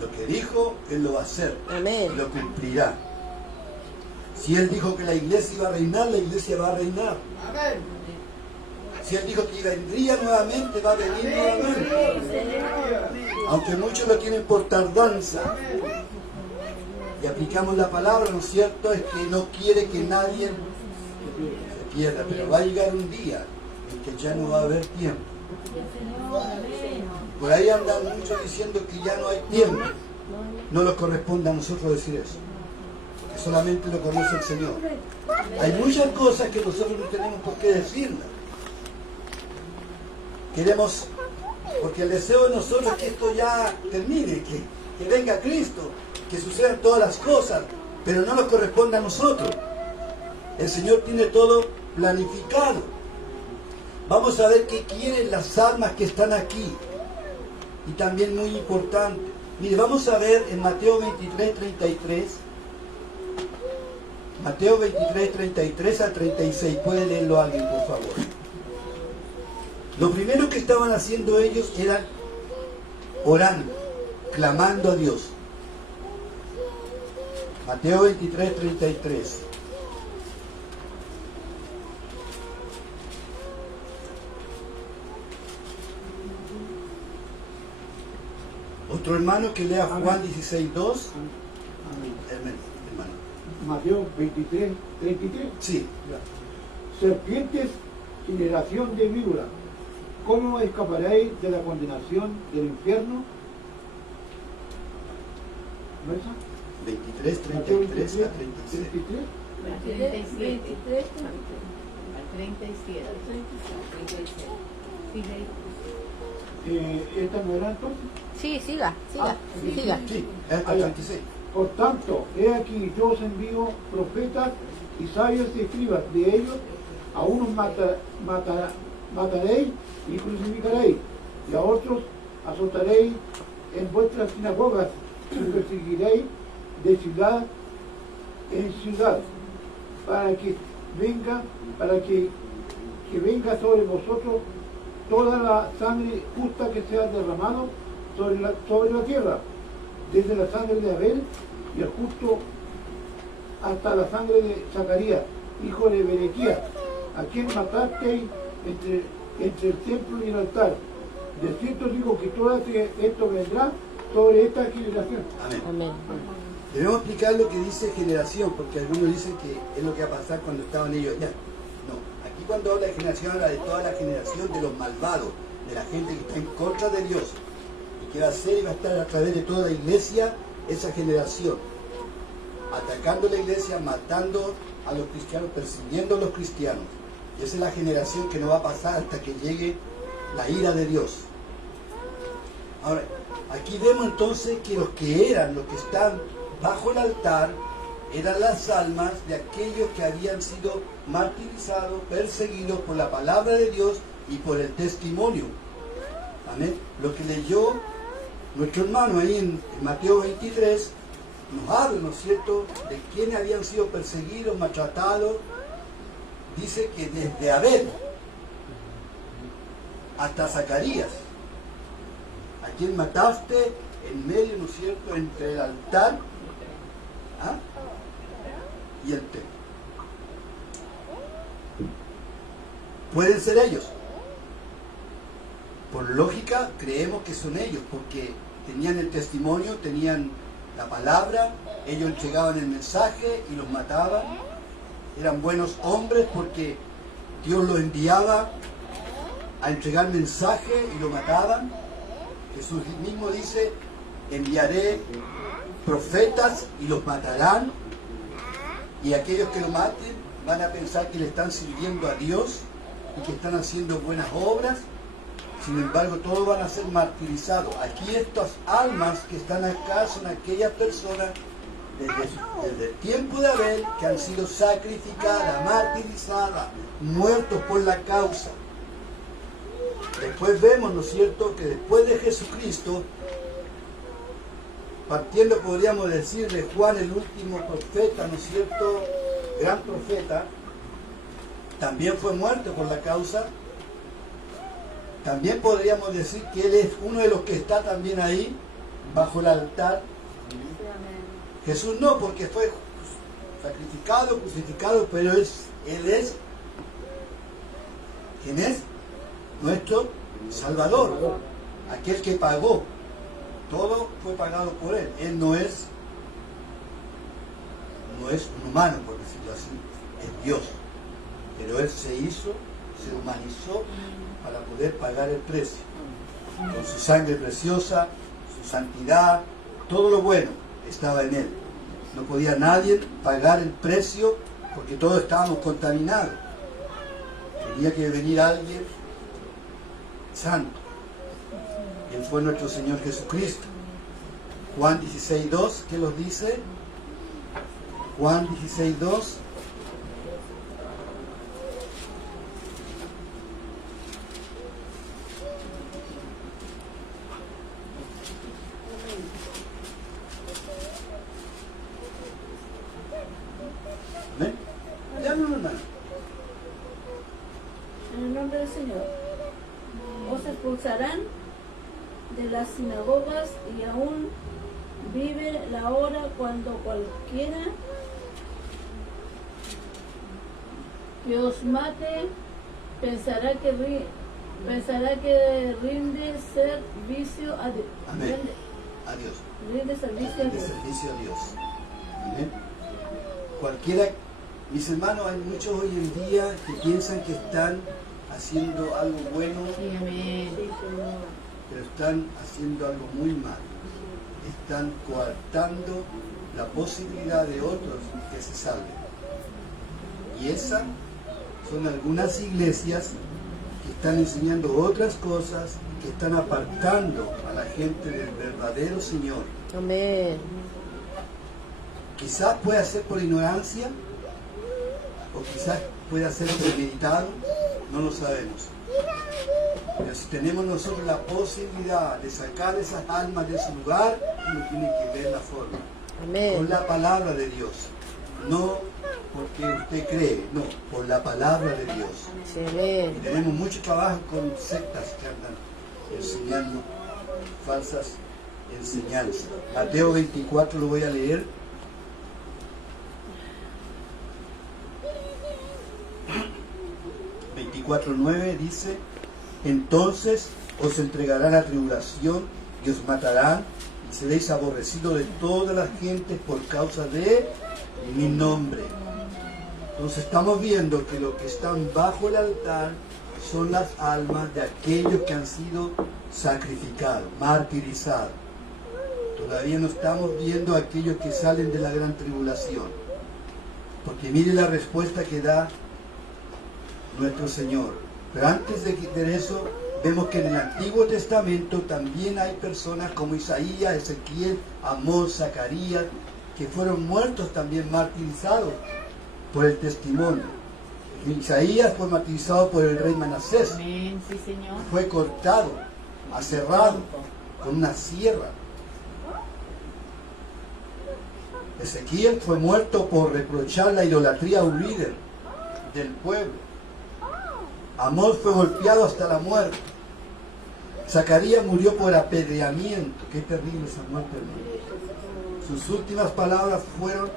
Lo que dijo, Él lo va a hacer. Amén. Y lo cumplirá. Si Él dijo que la iglesia iba a reinar, la iglesia va a reinar. Si Él dijo que vendría nuevamente, va a venir nuevamente. Aunque muchos lo tienen por tardanza. Y aplicamos la palabra, ¿no es cierto? Es que no quiere que nadie se pierda. Pero va a llegar un día en que ya no va a haber tiempo. Por ahí andan muchos diciendo que ya no hay tiempo. No nos corresponde a nosotros decir eso. Porque solamente lo conoce el Señor. Hay muchas cosas que nosotros no tenemos por qué decirlas. Queremos, porque el deseo de nosotros es que esto ya termine, que venga Cristo, que sucedan todas las cosas, pero no nos corresponde a nosotros. El Señor tiene todo planificado. Vamos a ver qué quieren las almas que están aquí. y también muy importante. Mire, vamos a ver en Mateo 23, 33. Mateo 23, 33 a 36. ¿Puede leerlo alguien, por favor? Lo primero que estaban haciendo ellos era orando, clamando a Dios. Mateo 23, 33. Otro hermano que lea Juan 16, 2. Hermano. Mateo 23, 33. Sí. Serpientes, generación de víbora, ¿cómo escaparéis de la condenación del infierno? ¿No es esa? 23, Mateo 33 a 36. 33. 37. Al 37. ¿Esta no era entonces? Sí, siga. Sí, Siga. hasta 36. Por tanto, he aquí yo os envío profetas y sabios y escribas. De ellos a unos mataréis y crucificaréis, y a otros azotaréis en vuestras sinagogas y perseguiréis de ciudad en ciudad, para que venga sobre vosotros toda la sangre justa que sea derramado sobre la tierra, desde la sangre de Abel y el justo hasta la sangre de Zacarías, hijo de Berequías, a quien matasteis entre el templo y el altar. De cierto digo que todo esto vendrá sobre esta generación. Amén. Amén. Debemos explicar lo que dice generación, porque algunos dicen que es lo que va a pasar cuando estaban ellos allá. No, aquí cuando habla de generación, habla de toda la generación de los malvados, de la gente que está en contra de Dios, y que va a ser y va a estar a través de toda la iglesia, esa generación, atacando la iglesia, matando a los cristianos, persiguiendo a los cristianos. Y esa es la generación que no va a pasar hasta que llegue la ira de Dios. Ahora, aquí vemos entonces que los que están bajo el altar, eran las almas de aquellos que habían sido martirizados, perseguidos por la palabra de Dios y por el testimonio. Amén. Lo que leyó nuestro hermano ahí en Mateo 23 nos habla, ¿no es cierto?, de quienes habían sido perseguidos, maltratados. Dice que desde Abel hasta Zacarías, a quien mataste en medio, ¿no es cierto?, entre el altar y el templo. Pueden ser ellos. Por lógica creemos que son ellos, porque tenían el testimonio, tenían la palabra, ellos entregaban el mensaje y los mataban. Eran buenos hombres porque Dios los enviaba a entregar mensaje y lo mataban. Jesús mismo dice: enviaré profetas y los matarán, y aquellos que lo maten van a pensar que le están sirviendo a Dios y que están haciendo buenas obras. Sin embargo, todos van a ser martirizados. Aquí estas almas que están acá son aquellas personas desde el tiempo de Abel que han sido sacrificadas, martirizadas, muertos por la causa. Después vemos, ¿no es cierto?, que después de Jesucristo, partiendo, podríamos decir, de Juan, el último profeta, ¿no es cierto?, gran profeta, también fue muerto por la causa. También podríamos decir que él es uno de los que está también ahí, bajo el altar. Jesús no, porque fue sacrificado, crucificado, pero él es, ¿quién es? Nuestro Salvador, aquel que pagó. Todo fue pagado por él. Él no es un humano, por decirlo así, es Dios. Pero él se humanizó para poder pagar el precio. Con su sangre preciosa, su santidad, todo lo bueno estaba en él. No podía nadie pagar el precio porque todos estábamos contaminados. Tenía que venir alguien santo. Él fue nuestro Señor Jesucristo. Juan 16:2, ¿qué nos dice? Juan 16:2. expulsarán de las sinagogas, y aún vive la hora cuando cualquiera que os mate pensará que rinde servicio a Dios. Amén. Adiós. Rinde servicio a De Dios. servicio a Dios. Amén. Cualquiera, mis hermanos, hay muchos hoy en día que piensan que están haciendo algo bueno, Sí, amén. pero están haciendo algo muy mal. Están coartando la posibilidad de otros que se salven. Y esas son algunas iglesias que están enseñando otras cosas y que están apartando a la gente del verdadero Señor. Amén. Quizás pueda ser por ignorancia, o quizás pueda ser premeditado, no lo sabemos. Pero si tenemos nosotros la posibilidad de sacar esas almas de su lugar, uno tiene que ver la forma. Con Amén. la palabra de Dios. No porque usted cree, no, por la palabra de Dios. Sí, Y amén. tenemos mucho trabajo con sectas que andan enseñando falsas enseñanzas. Mateo 24 lo voy a leer. (24:9) dice: entonces os entregarán a tribulación y os matarán, y seréis aborrecidos de todas las gentes por causa de mi nombre. Entonces estamos viendo que los que están bajo el altar son las almas de aquellos que han sido sacrificados, martirizados. Todavía no estamos viendo a aquellos que salen de la gran tribulación. Porque mire la respuesta que da nuestro Señor. Pero antes de eso, vemos que en el Antiguo Testamento también hay personas como Isaías, Ezequiel, Amós, Zacarías, que fueron muertos también, martirizados por el testimonio. Isaías fue martirizado por el rey Manasés. Amén, sí, Señor. Fue cortado, aserrado con una sierra. Ezequiel fue muerto por reprochar la idolatría a un líder del pueblo. Amós fue golpeado hasta la muerte. Zacarías murió por apedreamiento. Qué terrible esa muerte, hermano. Sus últimas palabras fueron: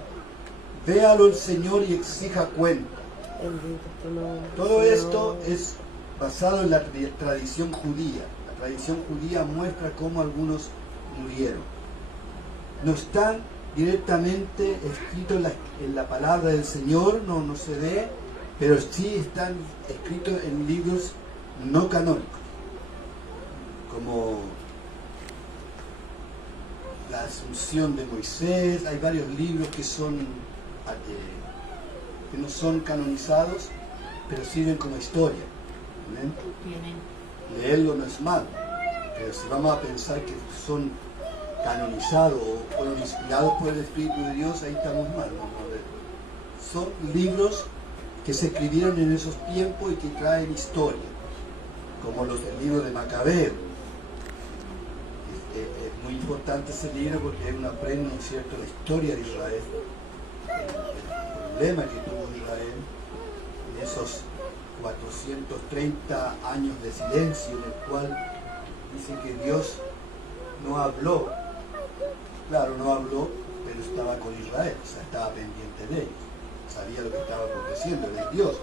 véalo el Señor y exija cuenta. Bendito es tu nombre, Todo Señor. esto es basado en la tradición judía. La tradición judía muestra cómo algunos murieron. No están directamente escritos en la palabra del Señor, no se ve, pero sí están escritos en libros no canónicos, como la Asunción de Moisés. Hay varios libros que no son canonizados, pero sirven como historia. ¿Ven? Amén. Leerlo no es malo, pero si vamos a pensar que son canonizados o fueron inspirados por el Espíritu de Dios, ahí estamos mal. Son libros que se escribieron en esos tiempos y que traen historia, como los del libro de Macabeo. Es muy importante ese libro porque uno aprende, ¿no es cierto?, la historia de Israel, el problema que tuvo Israel en esos 430 años de silencio, en el cual dice que Dios no habló. Claro, no habló, pero estaba con Israel, o sea, estaba pendiente de ellos, sabía lo que estaba aconteciendo, era Dios.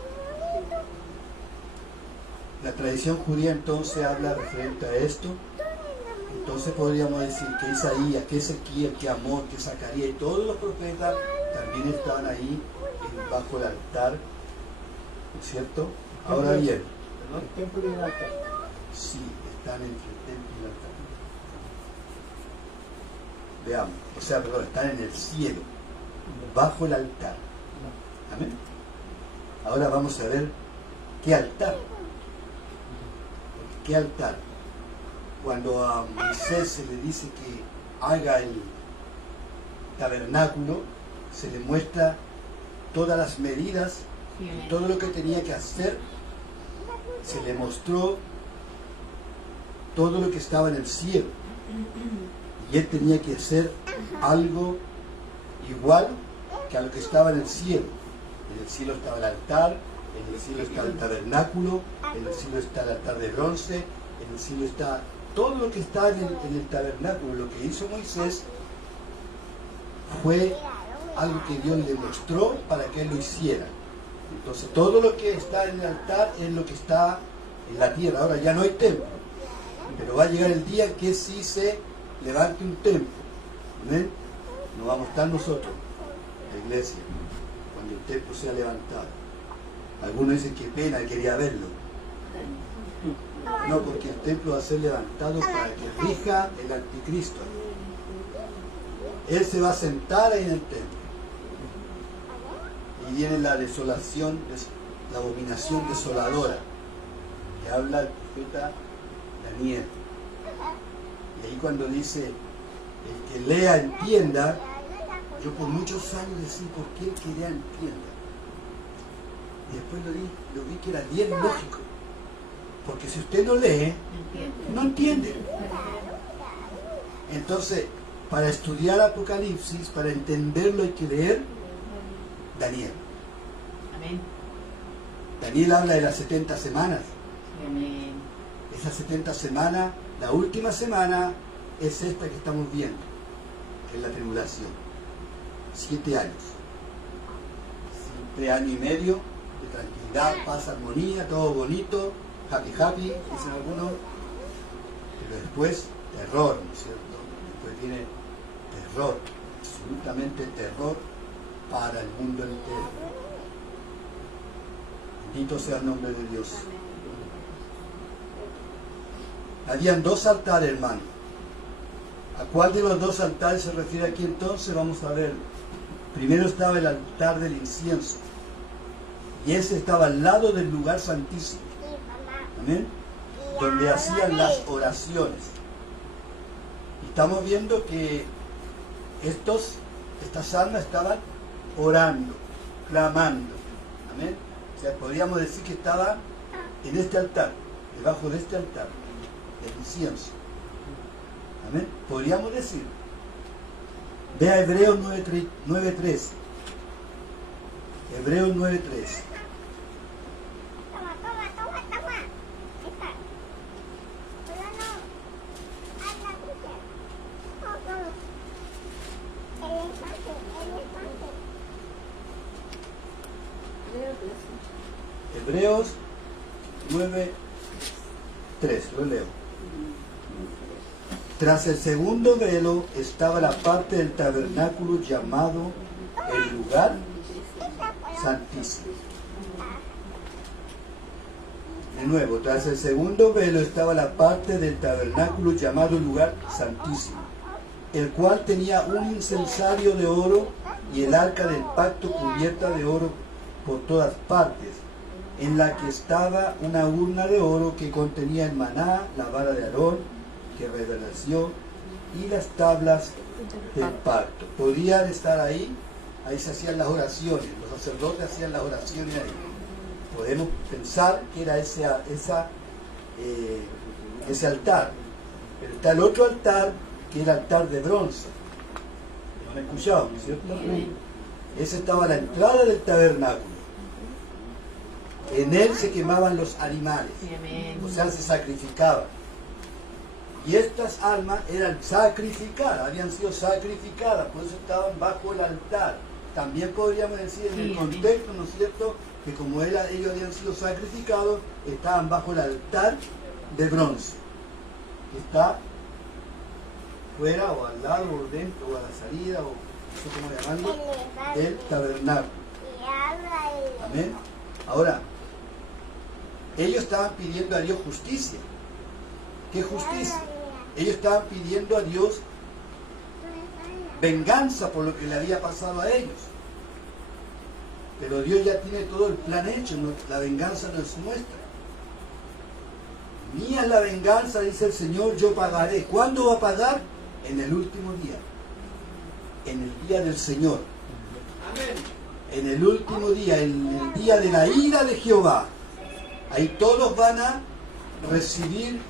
La tradición judía entonces habla referente a esto. Entonces podríamos decir que Isaías, que Ezequiel, que Amós, que Zacarías y todos los profetas también estaban ahí bajo el altar, ¿no es cierto? Ahora bien, El templo y el altar. sí, están entre el templo y el altar. Veamos, están en el cielo, bajo el altar. Amén. Ahora vamos a ver qué altar. ¿Qué altar? Cuando a Moisés se le dice que haga el tabernáculo, se le muestra todas las medidas Sí, y amén. todo lo que tenía que hacer. Se le mostró todo lo que estaba en el cielo. Y él tenía que hacer algo igual que a lo que estaba en el cielo. En el cielo estaba el altar, en el cielo está el tabernáculo, en el cielo está el altar de bronce, En el cielo está todo lo que está en el tabernáculo. Lo que hizo Moisés fue algo que Dios le mostró para que él lo hiciera. Entonces todo lo que está en el altar es lo que está en la tierra. Ahora ya no hay templo, pero va a llegar el día en que sí se levante un templo. ¿Amén? No vamos a estar nosotros, la iglesia, cuando el templo sea levantado. Algunos dicen que pena, quería verlo. No, porque el templo va a ser levantado para que rija el anticristo. Él se va a sentar ahí en el templo. Y viene la desolación, la abominación desoladora, que habla el profeta Daniel. Y ahí cuando dice, el que lea entienda, yo por muchos años decía, ¿por qué el que lea entienda? Y después lo vi que era bien lógico. Porque si usted no lee, no entiende. Entonces, para estudiar Apocalipsis, para entenderlo hay que leer Daniel. Amén. Daniel habla de las 70 semanas. Amén. Esas 70 semanas, la última semana es esta que estamos viendo, que es la tribulación. 7 años. 7 años y medio de tranquilidad, paz, armonía, todo bonito, happy, happy, dicen algunos. Pero después, terror, ¿no es cierto? Después viene terror, absolutamente terror para el mundo entero. Bendito sea el nombre de Dios. Habían 2 altares, hermano. ¿A cuál de los 2 altares se refiere aquí entonces? Vamos a ver. Primero estaba el altar del incienso. Y ese estaba al lado del lugar santísimo. Amén. Donde hacían las oraciones. Y estamos viendo que estas almas estaban orando, clamando. Amén. O sea, podríamos decir que estaban en este altar, debajo de este altar, del incienso. Amén. Podríamos decir. Vea Hebreos 9:3. Hebreos 9:3. Hebreos 9:3, lo leo. Tras el segundo velo estaba la parte del tabernáculo llamado el lugar santísimo. De nuevo, tras el segundo velo estaba la parte del tabernáculo llamado el lugar santísimo, el cual tenía un incensario de oro y el arca del pacto cubierta de oro por todas partes, en la que estaba una urna de oro que contenía el maná, la vara de Aarón, que revelación, y las tablas del pacto. Podían estar ahí se hacían las oraciones, los sacerdotes hacían las oraciones ahí. Podemos pensar que era ese altar. Pero está el otro altar, que era el altar de bronce. ¿No han escuchado, no es cierto? Ese estaba a la entrada del tabernáculo. En él se quemaban los animales, o sea, se sacrificaban. Y estas almas eran sacrificadas, habían sido sacrificadas, por eso estaban bajo el altar. También podríamos decir en el contexto, ¿no es cierto?, que como ellos habían sido sacrificados, estaban bajo el altar de bronce, que está fuera o al lado o dentro o a la salida, o no sé cómo llamarlo, del tabernáculo. Amén. Ahora, ellos estaban pidiendo a Dios justicia. ¿Qué justicia? Ellos estaban pidiendo a Dios venganza por lo que le había pasado a ellos. Pero Dios ya tiene todo el plan hecho, la venganza no es nuestra. Mía es la venganza, dice el Señor, yo pagaré. ¿Cuándo va a pagar? En el último día. En el día del Señor. En el último día, en el día de la ira de Jehová. Ahí todos van a recibir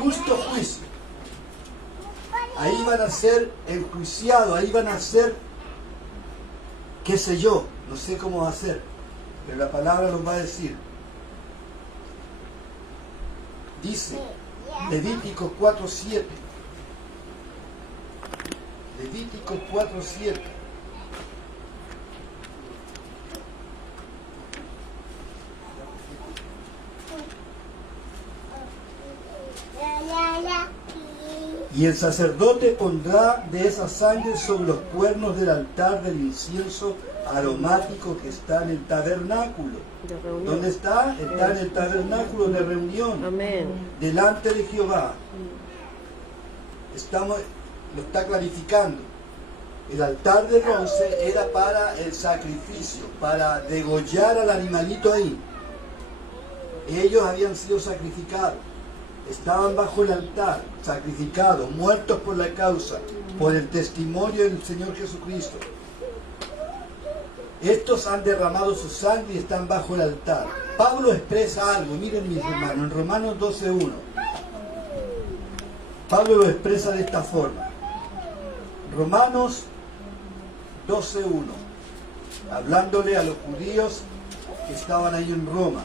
justo juicio. Ahí van a ser enjuiciados, ahí van a ser, qué sé yo, no sé cómo va a ser, pero la palabra nos va a decir. Dice, Levíticos 4:7. Levíticos 4:7. Y el sacerdote pondrá de esa sangre sobre los cuernos del altar del incienso aromático que está en el tabernáculo. De reunión. ¿Dónde está? Está en el tabernáculo de reunión, Amén. delante de Jehová. Lo está clarificando. El altar de bronce era para el sacrificio, para degollar al animalito ahí. Ellos habían sido sacrificados. Estaban bajo el altar, sacrificados, muertos por la causa, por el testimonio del Señor Jesucristo. Estos han derramado su sangre y están bajo el altar. Pablo expresa algo, miren mis hermanos, en Romanos 12:1. Pablo lo expresa de esta forma. Romanos 12:1, hablándole a los judíos que estaban ahí en Roma.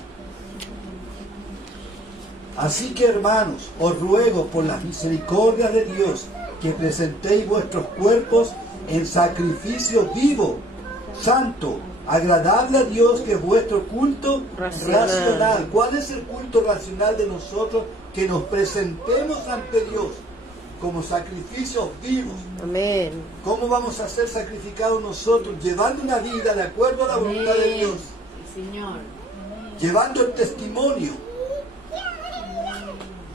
Así que, hermanos, os ruego por las misericordias de Dios que presentéis vuestros cuerpos en sacrificio vivo, santo, agradable a Dios, que es vuestro culto racional. ¿Cuál es el culto racional de nosotros? Que nos presentemos ante Dios como sacrificios vivos. Amén. ¿Cómo vamos a ser sacrificados nosotros? Llevando una vida de acuerdo a la voluntad de Dios, Señor. llevando el testimonio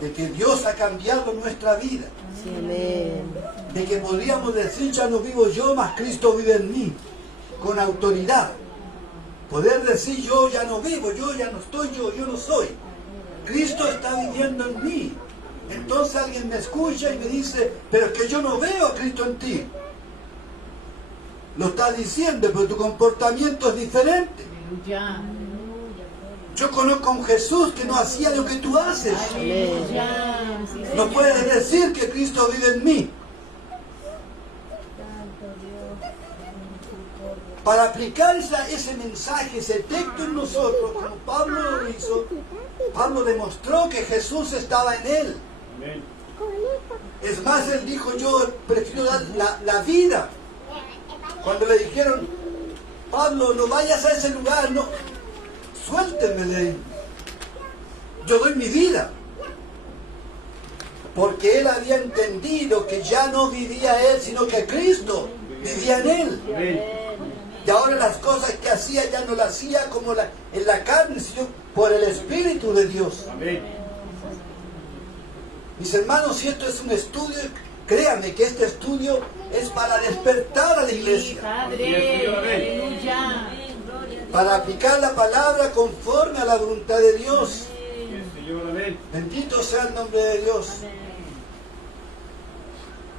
de que Dios ha cambiado nuestra vida, Sí, amén. de que podríamos decir, ya no vivo yo, mas Cristo vive en mí, con autoridad. Poder decir, yo ya no vivo, yo ya no estoy, yo no soy. Cristo está viviendo en mí. Entonces alguien me escucha y me dice, pero es que yo no veo a Cristo en ti. Lo está diciendo, pero tu comportamiento es diferente. Aleluya. Yo conozco a un Jesús que no hacía lo que tú haces. Aleluya. Sí, No Señor. puedes decir que Cristo vive en mí. Para aplicar ese mensaje, ese texto en nosotros, como Pablo lo hizo, Pablo demostró que Jesús estaba en él. Es más, él dijo, yo prefiero dar la vida. Cuando le dijeron, Pablo, no vayas a ese lugar, no, suélteme, yo doy mi vida. Porque él había entendido que ya no vivía él, sino que Cristo vivía en él. Y ahora las cosas que hacía ya no las hacía como en la carne, sino por el Espíritu de Dios. Mis hermanos, si esto es un estudio, créanme que este estudio es para despertar a la Sí, iglesia, Padre. Aleluya. para aplicar la palabra conforme a la voluntad de Dios. Bendito sea el nombre de Dios.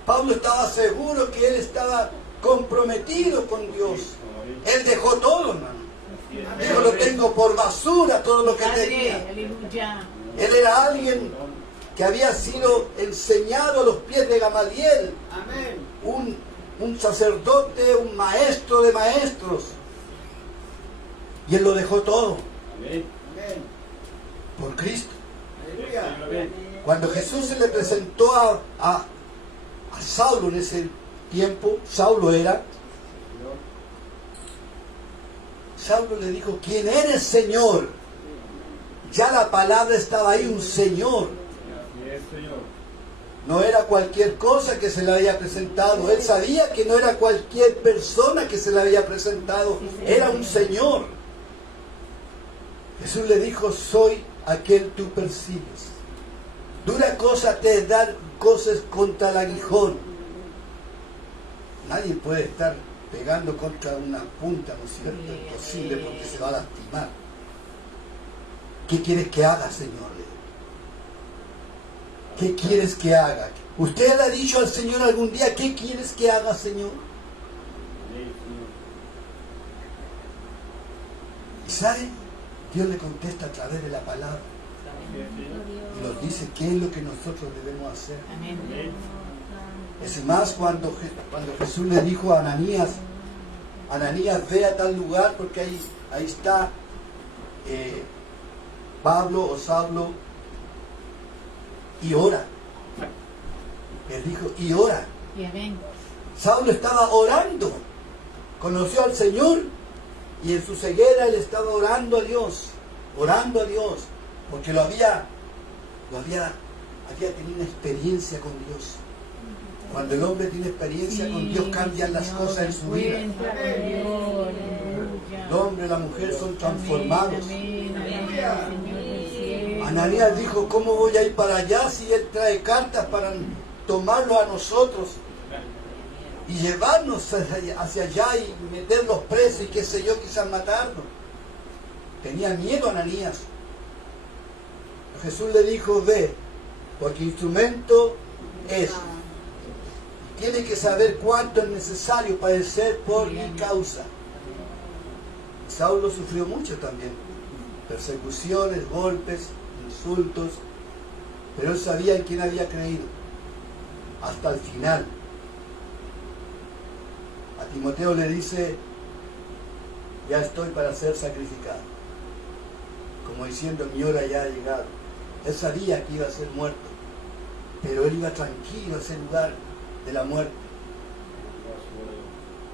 Pablo estaba seguro que él estaba comprometido con Dios. Él dejó todo, hermano. Dijo, lo tengo por basura, todo lo que Padre. tenía. Aleluya. Él era alguien que había sido enseñado a los pies de Gamaliel. Un sacerdote, un maestro de maestros. Y él lo dejó todo por Cristo. Cuando Jesús se le presentó a Saulo en ese tiempo, Saulo le dijo, ¿quién eres, Señor? Ya la palabra estaba ahí, un Señor. No era cualquier cosa que se le había presentado. Él sabía que no era cualquier persona que se le había presentado. Era un Señor. Jesús le dijo, soy aquel tú persigues. Dura cosa te es dar cosas contra el aguijón. Nadie puede estar pegando contra una punta, ¿no es cierto? Es imposible porque se va a lastimar. ¿Qué quieres que haga, Señor? ¿Qué quieres que haga? ¿Usted le ha dicho al Señor algún día, ¿qué quieres que haga, Señor? ¿Y sabe? Dios le contesta a través de la palabra. Y nos dice qué es lo que nosotros debemos hacer. Amén. Es más, cuando Jesús le dijo a Ananías, ve a tal lugar porque ahí está Pablo o Saulo y ora. Él dijo, y ora. Y amén. Saulo estaba orando, conoció al Señor y en su ceguera él estaba orando a Dios, porque había tenido una experiencia con Dios. Cuando el hombre tiene experiencia con Dios, cambian las cosas en su vida. El hombre y la mujer son transformados. Ananías dijo, ¿cómo voy a ir para allá si él trae cartas para tomarlo a nosotros y llevarnos hacia allá y meterlos presos y qué sé yo, quizás matarnos? Tenía miedo Ananías. Jesús le dijo, ve, porque instrumento es. Tiene que saber cuánto es necesario padecer por mi causa. Saulo sufrió mucho también. Persecuciones, golpes, insultos. Pero él sabía en quién había creído. Hasta el final. A Timoteo le dice, ya estoy para ser sacrificado. Como diciendo, mi hora ya ha llegado. Él sabía que iba a ser muerto. Pero él iba tranquilo a ese lugar de la muerte,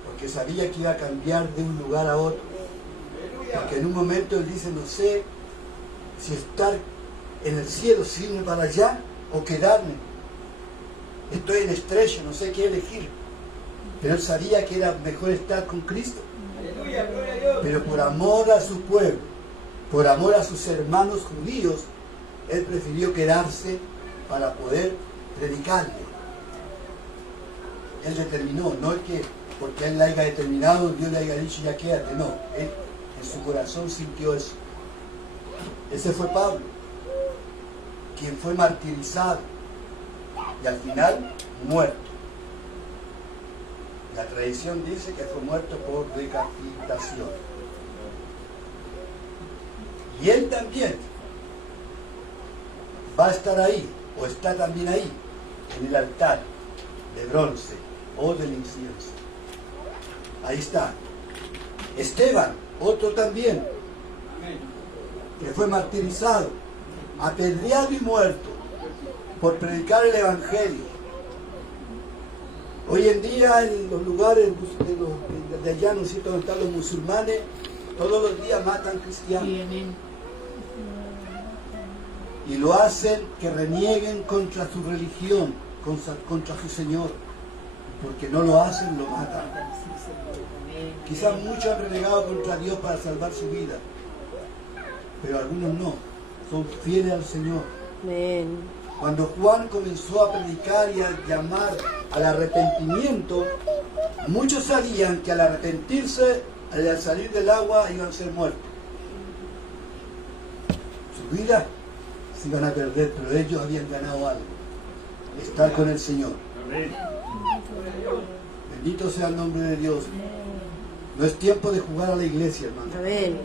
porque sabía que iba a cambiar de un lugar a otro, porque en un momento él dice, no sé si estar en el cielo, si irme para allá o quedarme, estoy en estrecho, no sé qué elegir, pero él sabía que era mejor estar con Cristo, pero por amor a su pueblo, por amor a sus hermanos judíos, él prefirió quedarse para poder predicarle. Él determinó, no es que porque él la haya determinado, Dios le haya dicho ya quédate, no, él en su corazón sintió eso. Ese fue Pablo, quien fue martirizado y al final muerto. La tradición dice que fue muerto por decapitación. Y él también va a estar ahí, o está también ahí, en el altar de bronce o del incienso. Ahí está. Esteban, otro también, que fue martirizado, apedreado y muerto por predicar el Evangelio. Hoy en día en los lugares de allá, no sé dónde están los musulmanes, todos los días matan cristianos. Sí, amén. Y lo hacen que renieguen contra su religión, contra su Señor. Porque no lo hacen, lo matan. Quizás muchos han renegado contra Dios para salvar su vida, pero algunos no, son fieles al Señor. Amén. Cuando Juan comenzó a predicar y a llamar al arrepentimiento, muchos sabían que al arrepentirse, al salir del agua, iban a ser muertos. Su vida se iban a perder, pero ellos habían ganado algo: estar con el Señor. Bendito sea el nombre de Dios. No es tiempo de jugar a la iglesia, hermano. Amén.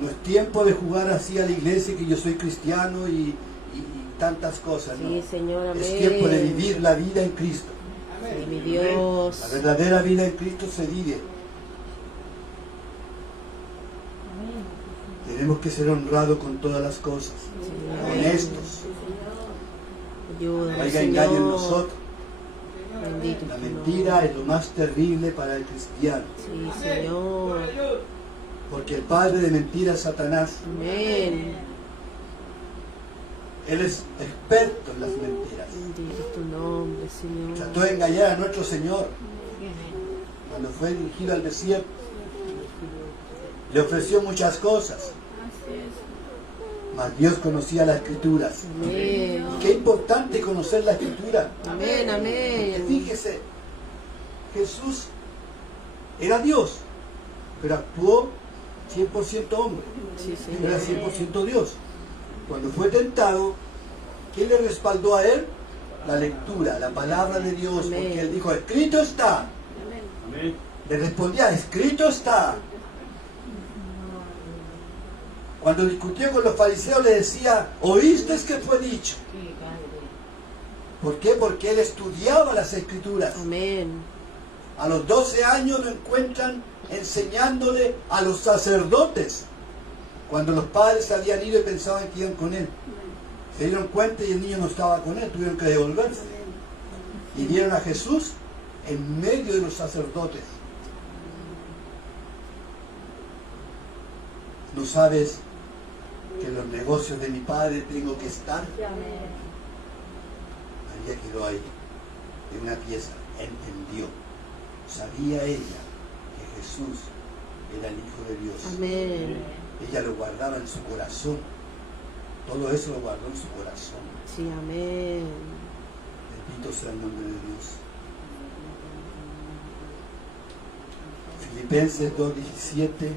No es tiempo de jugar así a la iglesia, que yo soy cristiano y tantas cosas, ¿no? Sí, Señor, amén. Es tiempo de vivir la vida en Cristo. Sí, mi Dios. La verdadera vida en Cristo se vive. Tenemos que ser honrados con todas las cosas, honestos. Ayúdanos, No haya engaño en Señor. nosotros. Bendito La tu mentira nombre. es lo más terrible para el cristiano, Sí, Señor. porque el padre de mentira es Satanás. Amén. Él es experto en las mentiras. Bendito tu nombre, Señor. Trató de engañar a nuestro Señor Sí, amén. cuando fue dirigido al desierto. Le ofreció muchas cosas, Así es. mas Dios conocía las Escrituras. Amén. Qué importante conocer la Escritura. Amén, Porque amén. fíjese, Jesús era Dios, pero actuó 100% hombre. Sí, Era Señor. 100% Dios. Cuando fue tentado, ¿quién le respaldó a él? La lectura, la palabra de Dios, Amén. porque él dijo, escrito está. Amén. Le respondía, escrito está. Cuando discutió con los fariseos le decía, ¿oíste que fue dicho? Sí, Padre. ¿Por qué? Porque él estudiaba las Escrituras. Amén. A los 12 años lo encuentran enseñándole a los sacerdotes, cuando los padres habían ido y pensaban que iban con él. Se dieron cuenta y el niño no estaba con él, tuvieron que devolverse. Y vieron a Jesús en medio de los sacerdotes. ¿No sabes que en los negocios de mi padre tengo que estar? María quedó ahí, en una pieza, entendió. Sabía ella que Jesús era el Hijo de Dios. Amén. Ella lo guardaba en su corazón. Todo eso lo guardó en su corazón. Sí, amén. Bendito sea el nombre de Dios. Filipenses 2:17.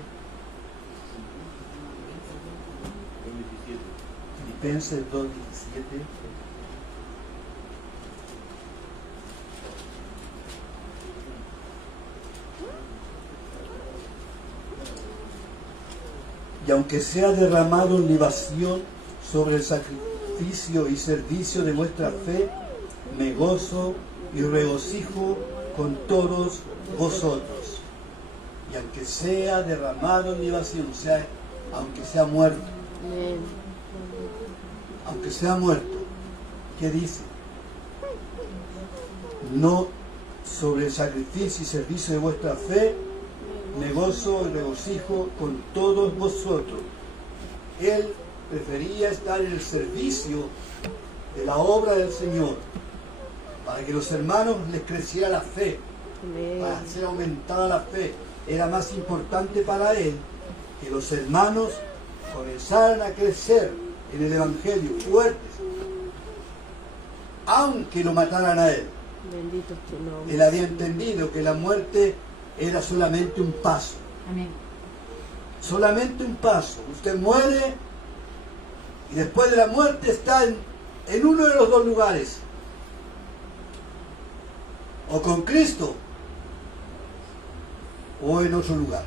Filipenses 2:17. Y aunque sea derramado en libación sobre el sacrificio y servicio de vuestra fe, me gozo y regocijo con todos vosotros. Y aunque sea derramado en libación, aunque sea muerto, Amén. aunque sea muerto, ¿qué dice? No sobre el sacrificio y servicio de vuestra fe, me gozo y regocijo con todos vosotros. Él prefería estar en el servicio de la obra del Señor, para que los hermanos les creciera la fe, Amén. para hacer aumentada la fe. Era más importante para él que los hermanos comenzaran a crecer en el Evangelio fuertes, aunque lo mataran a él. Bendito es tu nombre. Él había entendido que la muerte era solamente un paso. Amén. Solamente un paso. Usted muere y después de la muerte está en uno de los dos lugares. O con Cristo o en otro lugar.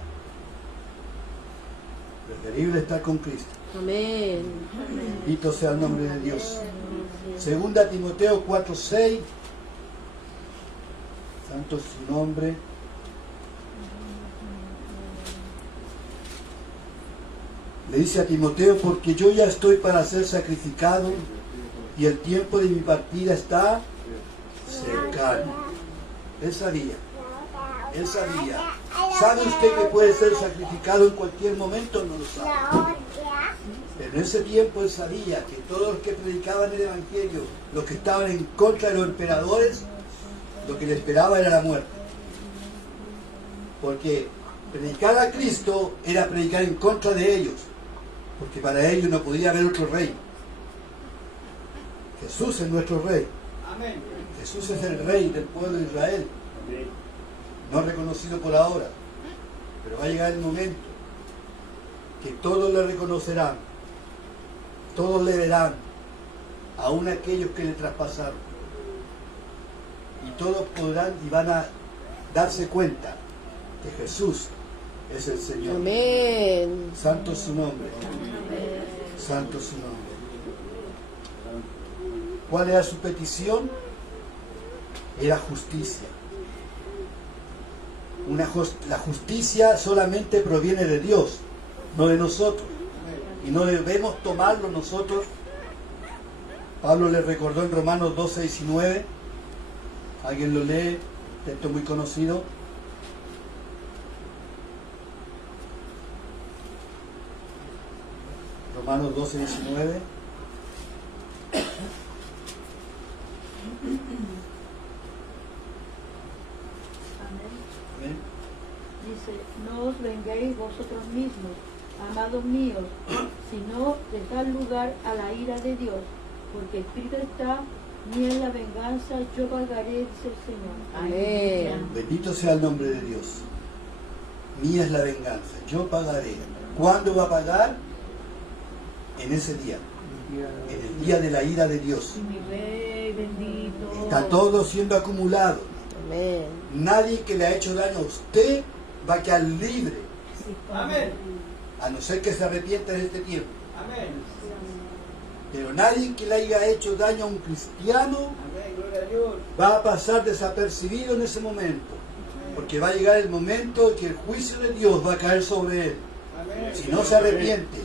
Preferible estar con Cristo. Amén. Bendito sea el nombre de Dios. Segunda Timoteo 4:6. Santo es su nombre. Le dice a Timoteo, porque yo ya estoy para ser sacrificado y el tiempo de mi partida está cercano. Él sabía. Él sabía. ¿Sabe usted que puede ser sacrificado en cualquier momento? No lo sabe. Pero en ese tiempo él sabía que todos los que predicaban el Evangelio, los que estaban en contra de los emperadores, lo que le esperaba era la muerte. Porque predicar a Cristo era predicar en contra de ellos. Porque para ellos no podía haber otro rey. Jesús es nuestro rey. Jesús es el rey del pueblo de Israel. No reconocido por ahora. Pero va a llegar el momento que todos le reconocerán. Todos le verán. Aún aquellos que le traspasaron. Y todos podrán y van a darse cuenta que Jesús es el Señor. Amén. Santo es su nombre. Santo es su nombre. ¿Cuál era su petición? Era justicia. La justicia solamente proviene de Dios, no de nosotros. Y no debemos tomarlo nosotros. Pablo le recordó en Romanos 12:19. ¿Alguien lo lee? Texto muy conocido. Romanos 12:19. Amén. Dice, no os vengáis vosotros mismos, amados míos, sino dejad lugar a la ira de Dios, porque escrito está, mía es la venganza, yo pagaré, dice el Señor. Amén. Bendito sea el nombre de Dios. Mía es la venganza, yo pagaré. ¿Cuándo va a pagar? En ese día. En el día de la ira de Dios. Mi rey bendito. Está todo siendo acumulado. Amén. Nadie que le ha hecho daño a usted va a quedar libre, Sí, Padre. a no ser que se arrepienta en este tiempo. Amén. Pero nadie que le haya hecho daño a un cristiano Amén. Gloria a Dios. va a pasar desapercibido en ese momento. Porque va a llegar el momento en que el juicio de Dios va a caer sobre él. Amén. Si no se arrepiente.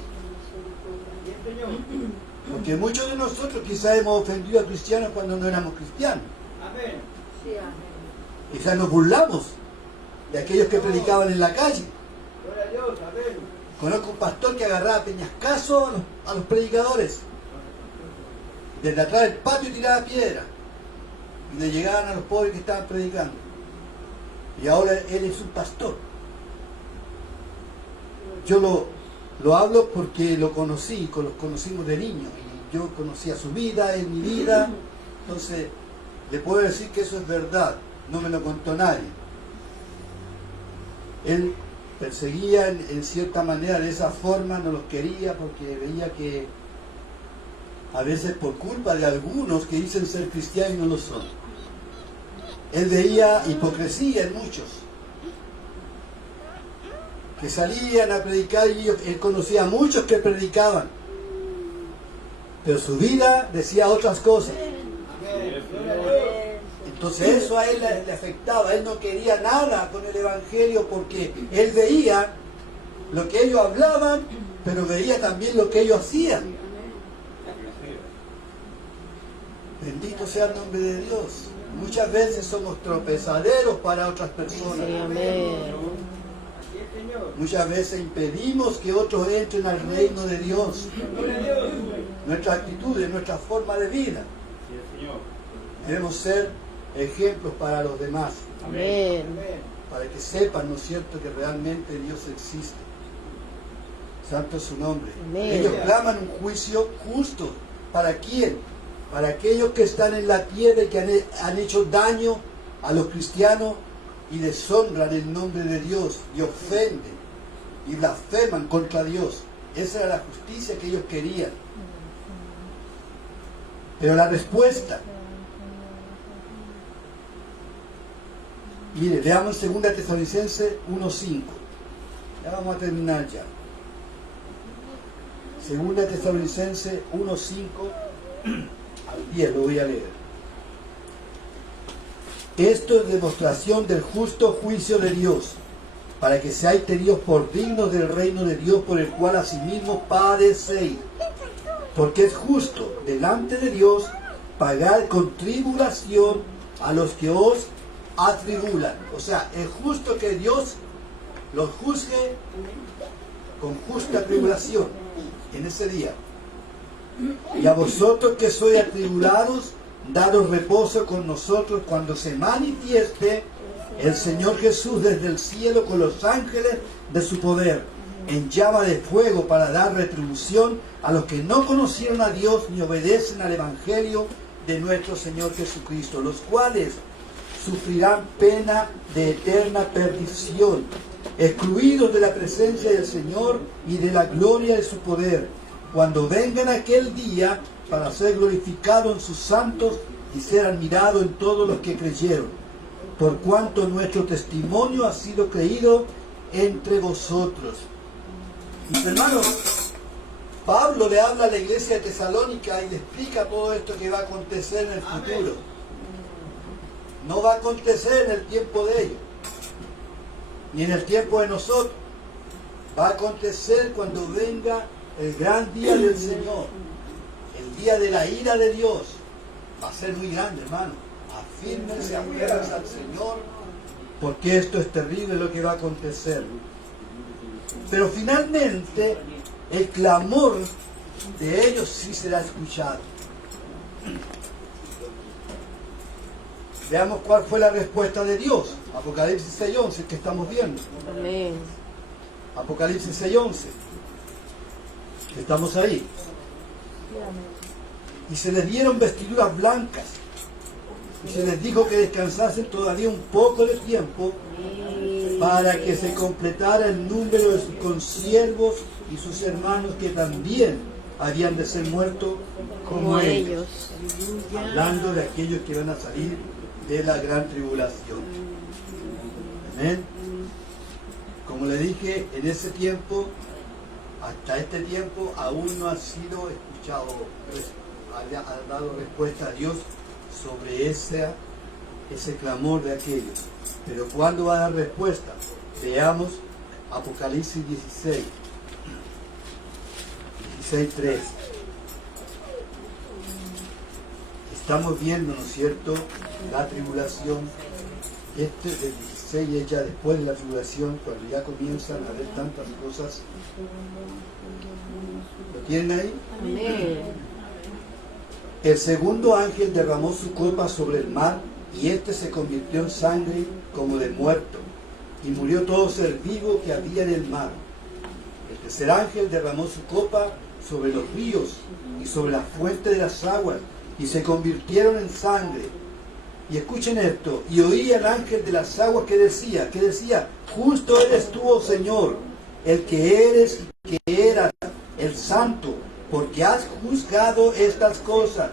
Bien, Señor. Porque muchos de nosotros quizás hemos ofendido a cristianos cuando no éramos cristianos. Amén. Sí, amén. Quizás nos burlamos de aquellos que predicaban en la calle. Gloria a Dios. Amén. Conozco un pastor que agarraba peñascazo a los predicadores. Desde atrás del patio tiraba piedra. Y le llegaban a los pobres que estaban predicando. Y ahora él es un pastor. Yo lo hablo porque lo conocí, los conocimos de niño. Y yo conocía su vida, en mi vida. Entonces, le puedo decir que eso es verdad. No me lo contó nadie. Él perseguía en cierta manera, de esa forma, no los quería porque veía que a veces por culpa de algunos que dicen ser cristianos y no lo son. Él veía hipocresía en muchos que salían a predicar y él conocía a muchos que predicaban, pero su vida decía otras cosas. Entonces eso a él le afectaba. Él no quería nada con el Evangelio porque él veía lo que ellos hablaban, pero veía también lo que ellos hacían. Bendito sea el nombre de Dios. Muchas veces somos tropezaderos para otras personas. Sí, amén. Muchas veces impedimos que otros entren al reino de Dios. Nuestras actitudes, nuestra forma de vida. Debemos ser ejemplos para los demás. Amén. Para que sepan, ¿no es cierto?, que realmente Dios existe. Santo es su nombre. Amén. Ellos claman un juicio justo. ¿Para quién? Para aquellos que están en la tierra y que han hecho daño a los cristianos y deshonran el nombre de Dios y ofenden y blasfeman contra Dios. Esa era la justicia que ellos querían. Pero la respuesta, mire, veamos 2 Tesalonicenses 1:5. Ya vamos a terminar ya. 2 Tesalonicenses 1:5 al 10 lo voy a leer. Esto es demostración del justo juicio de Dios, para que seáis tenidos por dignos del reino de Dios, por el cual asimismo padecéis. Porque es justo delante de Dios pagar con tribulación a los que os atribulan. O sea, es justo que Dios los juzgue con justa tribulación en ese día. Y a vosotros que sois atribulados, daros reposo con nosotros cuando se manifieste el Señor Jesús desde el cielo con los ángeles de su poder, en llama de fuego, para dar retribución a los que no conocieron a Dios ni obedecen al Evangelio de nuestro Señor Jesucristo, los cuales sufrirán pena de eterna perdición, excluidos de la presencia del Señor y de la gloria de su poder, cuando vengan aquel día para ser glorificado en sus santos y ser admirado en todos los que creyeron, por cuanto nuestro testimonio ha sido creído entre vosotros. Mis hermanos, Pablo le habla a la iglesia de Tesalónica y le explica todo esto que va a acontecer en el futuro. No va a acontecer en el tiempo de ellos, ni en el tiempo de nosotros. Va a acontecer cuando venga el gran día del Señor, el día de la ira de Dios. Va a ser muy grande, hermano. Afírmense, aférrense al Señor, porque esto es terrible lo que va a acontecer. Pero finalmente el clamor de ellos sí será escuchado. Veamos cuál fue la respuesta de Dios. Apocalipsis 6:11, que estamos viendo. Amén. Apocalipsis 6:11. Estamos ahí. Y se les dieron vestiduras blancas. Y se les dijo que descansasen todavía un poco de tiempo para que se completara el número de sus consiervos y sus hermanos que también habían de ser muertos como ellos. Hablando de aquellos que van a salir de la gran tribulación. Amén. Como le dije, en ese tiempo, hasta este tiempo, aún no ha sido escuchado, ha dado respuesta a Dios sobre ese clamor de aquellos. Pero ¿cuándo va a dar respuesta? Veamos Apocalipsis 16:3. Estamos viendo, ¿no es cierto?, la tribulación. Este del 16 es ya después de la tribulación, cuando ya comienzan a haber tantas cosas. ¿Lo tienen ahí? Amén. El segundo ángel derramó su copa sobre el mar, y éste se convirtió en sangre como de muerto, y murió todo ser vivo que había en el mar. El tercer ángel derramó su copa sobre los ríos y sobre la fuente de las aguas, y se convirtieron en sangre. Y escuchen esto, y oí al ángel de las aguas que decía, justo eres tú, oh Señor, el que eres y que eras, el santo, porque has juzgado estas cosas,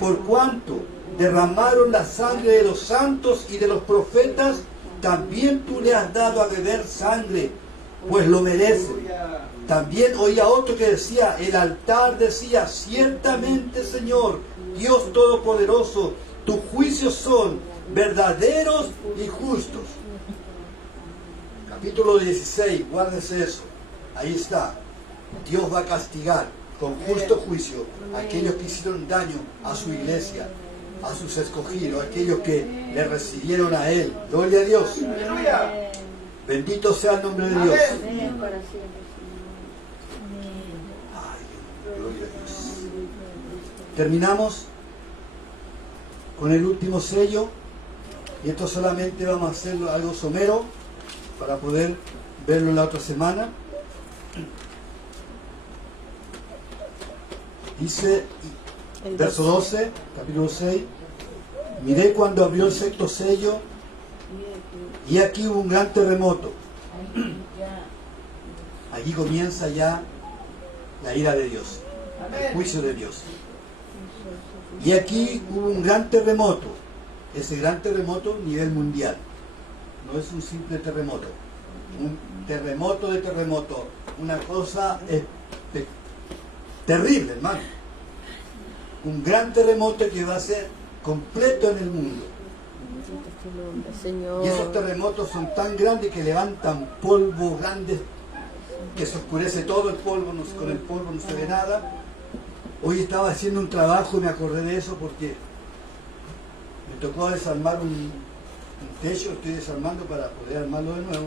por cuanto derramaron la sangre de los santos y de los profetas, también tú le has dado a beber sangre, pues lo merecen. También oía otro que decía, el altar decía, ciertamente, Señor, Dios Todopoderoso, tus juicios son verdaderos y justos. Capítulo 16, guárdese eso. Ahí está. Dios va a castigar con justo juicio a aquellos que hicieron daño a su iglesia, a sus escogidos, a aquellos que le recibieron a Él. Gloria a Dios. Bendito sea el nombre de Dios. Amén para siempre, Ay, gloria a Dios. Terminamos con el último sello, y esto solamente vamos a hacerlo algo somero para poder verlo la otra semana. Dice, verso 12, capítulo 6, miré cuando abrió el sexto sello, y aquí hubo un gran terremoto. Aquí comienza ya la ira de Dios, el juicio de Dios. Y aquí hubo un gran terremoto. Ese gran terremoto a nivel mundial. No es un simple terremoto. Un terremoto de terremoto. Una cosa terrible, hermano. Un gran terremoto que va a ser completo en el mundo. Señor. Y esos terremotos son tan grandes que levantan polvo grande, que se oscurece todo el polvo, con el polvo no se ve nada. Hoy estaba haciendo un trabajo y me acordé de eso porque me tocó desarmar un techo, estoy desarmando para poder armarlo de nuevo.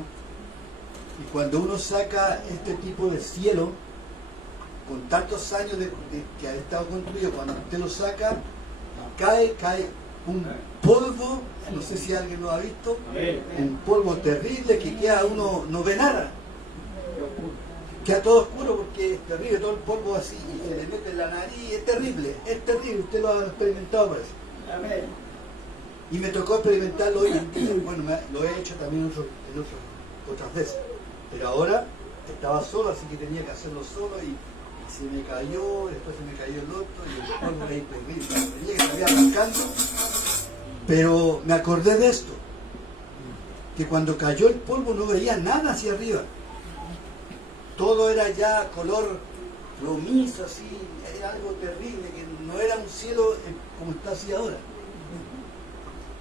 Y cuando uno saca este tipo de cielo, con tantos años que ha estado construido, cuando usted lo saca, cae un polvo, no sé si alguien lo ha visto, un polvo terrible que queda, uno no ve nada. Queda todo oscuro porque es terrible, todo el polvo así, y se le mete en la nariz, es terrible, usted lo ha experimentado, parece. Y me tocó experimentarlo hoy en día. Bueno, lo he hecho también otras veces, pero ahora estaba solo, así que tenía que hacerlo solo, y se me cayó, después se me cayó el otro, y el polvo era terrible, tenía que salir arrancando. Pero me acordé de esto, que cuando cayó el polvo no veía nada hacia arriba. Todo era ya color plomizo, así, era algo terrible, que no era un cielo como está así ahora.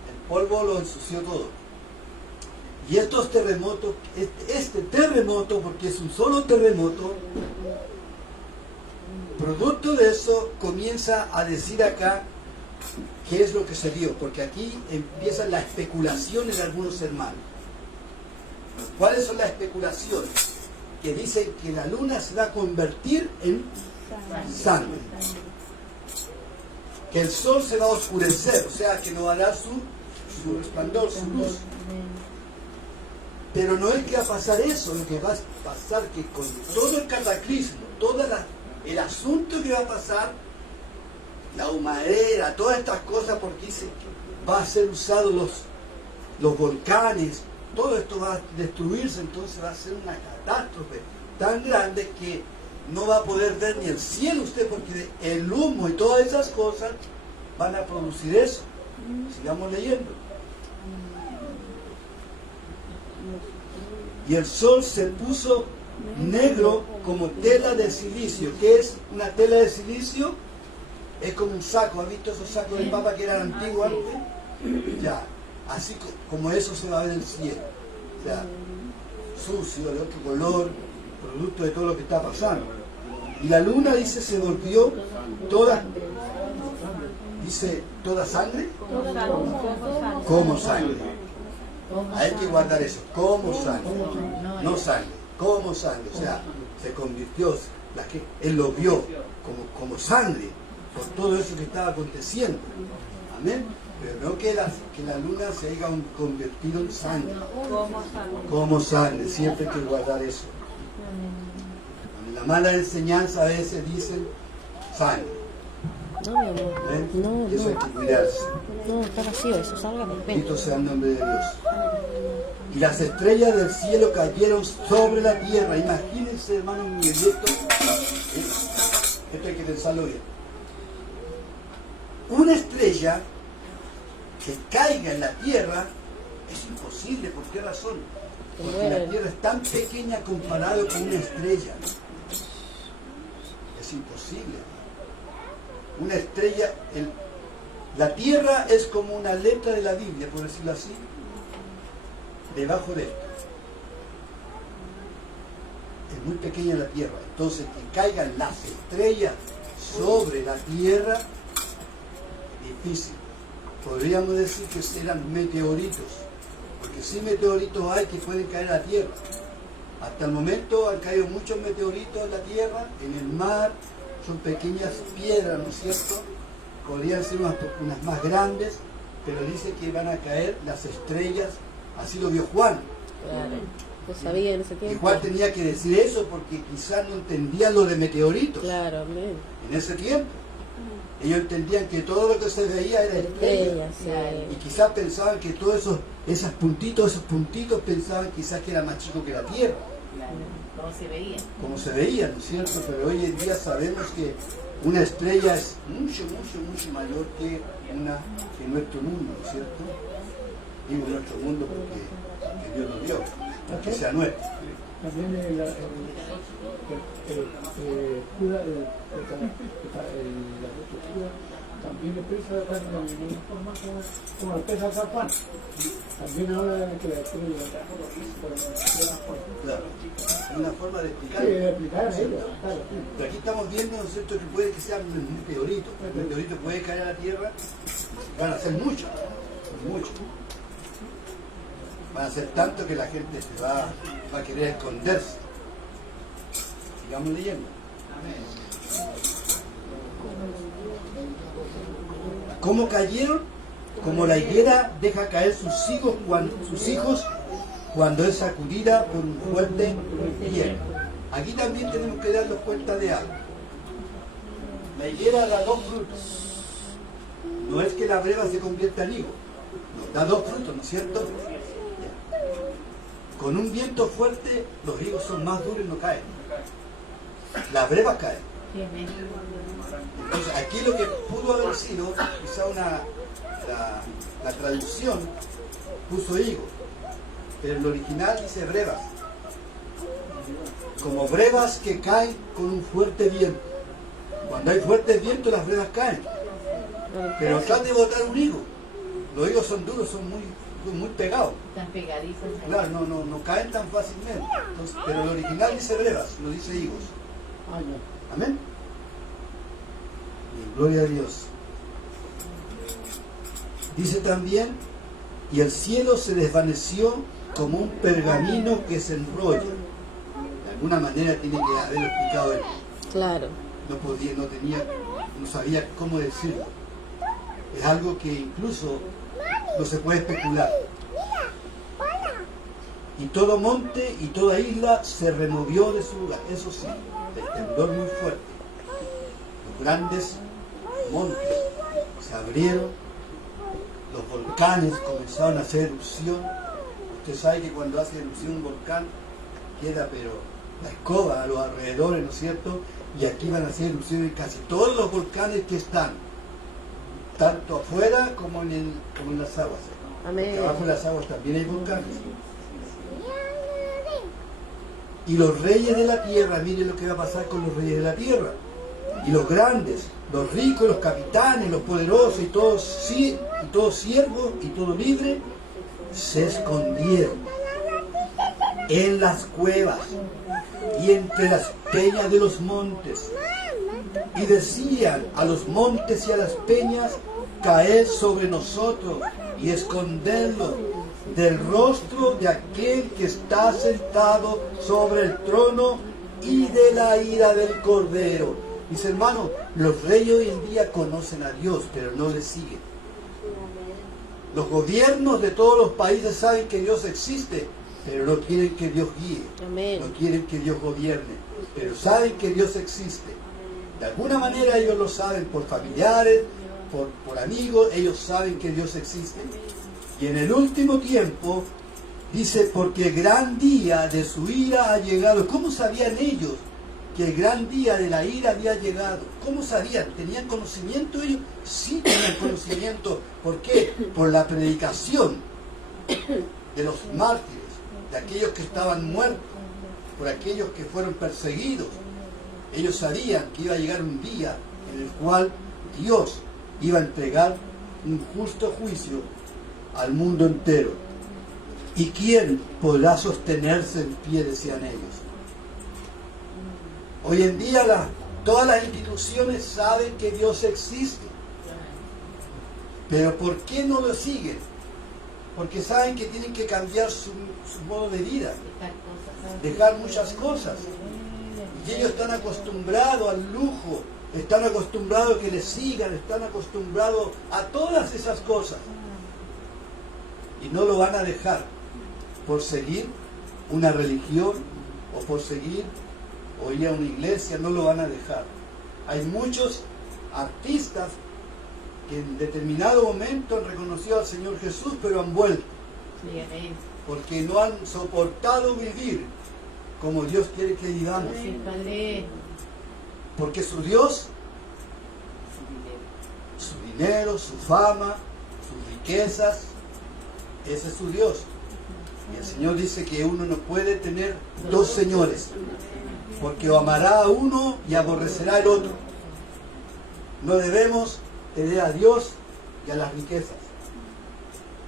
El polvo lo ensució todo. Y estos terremotos, este terremoto, porque es un solo terremoto, producto de eso comienza a decir acá qué es lo que se dio, porque aquí empiezan las especulaciones de algunos hermanos. ¿Cuáles son las especulaciones? Que dicen que la luna se va a convertir en sangre, que el sol se va a oscurecer, o sea que no hará su resplandor, su luz. Pero no es que va a pasar eso, lo que va a pasar que con todo el cataclismo, todo el asunto que va a pasar, la humareda, todas estas cosas, porque dice que va a ser usado los volcanes, todo esto va a destruirse, entonces va a ser una catástrofe tan grande que no va a poder ver ni el cielo usted, porque el humo y todas esas cosas van a producir eso. Sigamos leyendo. Y el sol se puso negro como tela de silicio. ¿Qué es una tela de silicio? Es como un saco. ¿Has visto esos sacos de papa que eran antiguos? Ya, así como eso se va a ver en el cielo. O sea, sucio, de otro color, producto de todo lo que está pasando. Y la luna, dice, se volvió toda, dice toda sangre, Como como sangre. Hay que guardar eso, como sangre, no sangre, como sangre. O sea, se convirtió, él lo vio como sangre por todo eso que estaba aconteciendo. Amén. Pero no que la luna se haya convertido en sangre. Como sangre, siempre hay que guardar eso. En la mala enseñanza a veces dicen sangre. No, mi amor. ¿Ven? No, Y eso hay no. que cuidarse. No, está vacío eso, salga. Ven. Bendito sea el nombre de Dios. Y las estrellas del cielo cayeron sobre la tierra. Imagínense, hermano, mi esto hay que pensarlo bien. Una estrella que caiga en la tierra es imposible. ¿Por qué razón? Porque la tierra es tan pequeña comparado con una estrella. Es imposible. Una estrella, la tierra es como una letra de la Biblia, por decirlo así, debajo de esto. Es muy pequeña la tierra. Entonces, que caigan las estrellas sobre la tierra, difícil. Podríamos decir que serán meteoritos, porque sí meteoritos hay que pueden caer a la tierra. Hasta el momento han caído muchos meteoritos en la tierra, en el mar. Son pequeñas piedras, ¿no es cierto? Podrían ser unas más grandes, pero dice que van a caer las estrellas, así lo vio Juan. Claro. Lo sabía en ese Y tiempo. Juan tenía que decir eso porque quizás no entendía lo de meteoritos. Claro, amén. En ese tiempo. Ellos entendían que todo lo que se veía era estrella. Estrellas, Y quizás pensaban que todos esos puntitos pensaban quizás que era más chico que la Tierra. ¿Cómo se veía? Como se veía, ¿no es cierto? Pero hoy en día sabemos que una estrella es mucho mayor que nuestro mundo, ¿no es cierto? Digo nuestro mundo porque Dios nos dio, no que sea nuestro. También la también expresa de la misma forma como expresa San Juan. También habla de que la estrella Claro, es una forma de explicar. de explicar a ellos, claro. Pero aquí estamos viendo, ¿no es cierto?, que puede que sea un meteorito. El meteorito puede caer a la Tierra, van a ser muchos. Van a ser tanto que la gente se va a querer esconderse. Sigamos leyendo. ¿Cómo cayeron? Como la higuera deja caer sus hijos cuando es sacudida por un fuerte viento. Aquí también tenemos que darnos cuenta de algo. La higuera da dos frutos. No es que la breva se convierta en higo. No, da dos frutos, ¿no es cierto? Con un viento fuerte, los higos son más duros y no caen. Las brevas caen. Entonces, aquí lo que pudo haber sido, quizá la traducción puso higo, pero el original dice brevas. Como brevas que caen con un fuerte viento. Cuando hay fuertes vientos, las brevas caen. Pero tratan de botar un higo. Los higos son duros, son muy pegados. Están pegadizos. Claro, no caen tan fácilmente. Entonces, pero el original dice brevas, no dice higos. Amén. Y gloria a Dios. Dice también, y el cielo se desvaneció como un pergamino que se enrolla. De alguna manera tiene que haberlo explicado él. Claro. No sabía cómo decirlo. Es algo que incluso no se puede especular. Y todo monte y toda isla se removió de su lugar. Eso sí, el temblor muy fuerte. Los grandes montes se abrieron, los volcanes comenzaron a hacer erupción. Usted sabe que cuando hace erupción un volcán queda pero la escoba a los alrededores, ¿no es cierto? Y aquí van a hacer erupción en casi todos los volcanes que están, tanto afuera como en las aguas. Amén. Porque abajo en las aguas también hay volcanes. Y los reyes de la tierra, miren lo que va a pasar con los reyes de la tierra. Y los grandes, los ricos, los capitanes, los poderosos y todos siervos y todo libre, se escondieron en las cuevas y entre las peñas de los montes. Y decían a los montes y a las peñas, caer sobre nosotros y esconderlo del rostro de aquel que está sentado sobre el trono y de la ira del Cordero. Mis hermanos, los reyes hoy en día conocen a Dios, pero no le siguen. Los gobiernos de todos los países saben que Dios existe, pero no quieren que Dios guíe. Amén. No quieren que Dios gobierne, pero saben que Dios existe. De alguna manera ellos lo saben, por familiares, por amigos, ellos saben que Dios existe. Y en el último tiempo, dice, porque el gran día de su ira ha llegado. ¿Cómo sabían ellos que el gran día de la ira había llegado? ¿Cómo sabían? ¿Tenían conocimiento ellos? Sí tenían conocimiento. ¿Por qué? Por la predicación de los mártires, de aquellos que estaban muertos, por aquellos que fueron perseguidos. Ellos sabían que iba a llegar un día en el cual Dios iba a entregar un justo juicio al mundo entero. ¿Y quién podrá sostenerse en pie? Decían ellos. Hoy en día todas las instituciones saben que Dios existe. Pero ¿por qué no lo siguen? Porque saben que tienen que cambiar su modo de vida, dejar muchas cosas. Y ellos están acostumbrados al lujo, están acostumbrados a que les sigan, están acostumbrados a todas esas cosas. Y no lo van a dejar por seguir una religión o por seguir o ir a una iglesia, no lo van a dejar. Hay muchos artistas que en determinado momento han reconocido al Señor Jesús, pero han vuelto. Sí, amén. Porque no han soportado vivir como Dios quiere que vivamos. Sí, Padre. Porque su Dios, su dinero, su fama, sus riquezas, ese es su Dios. Y el Señor dice que uno no puede tener dos señores, porque o amará a uno y aborrecerá al otro. No debemos tener a Dios y a las riquezas.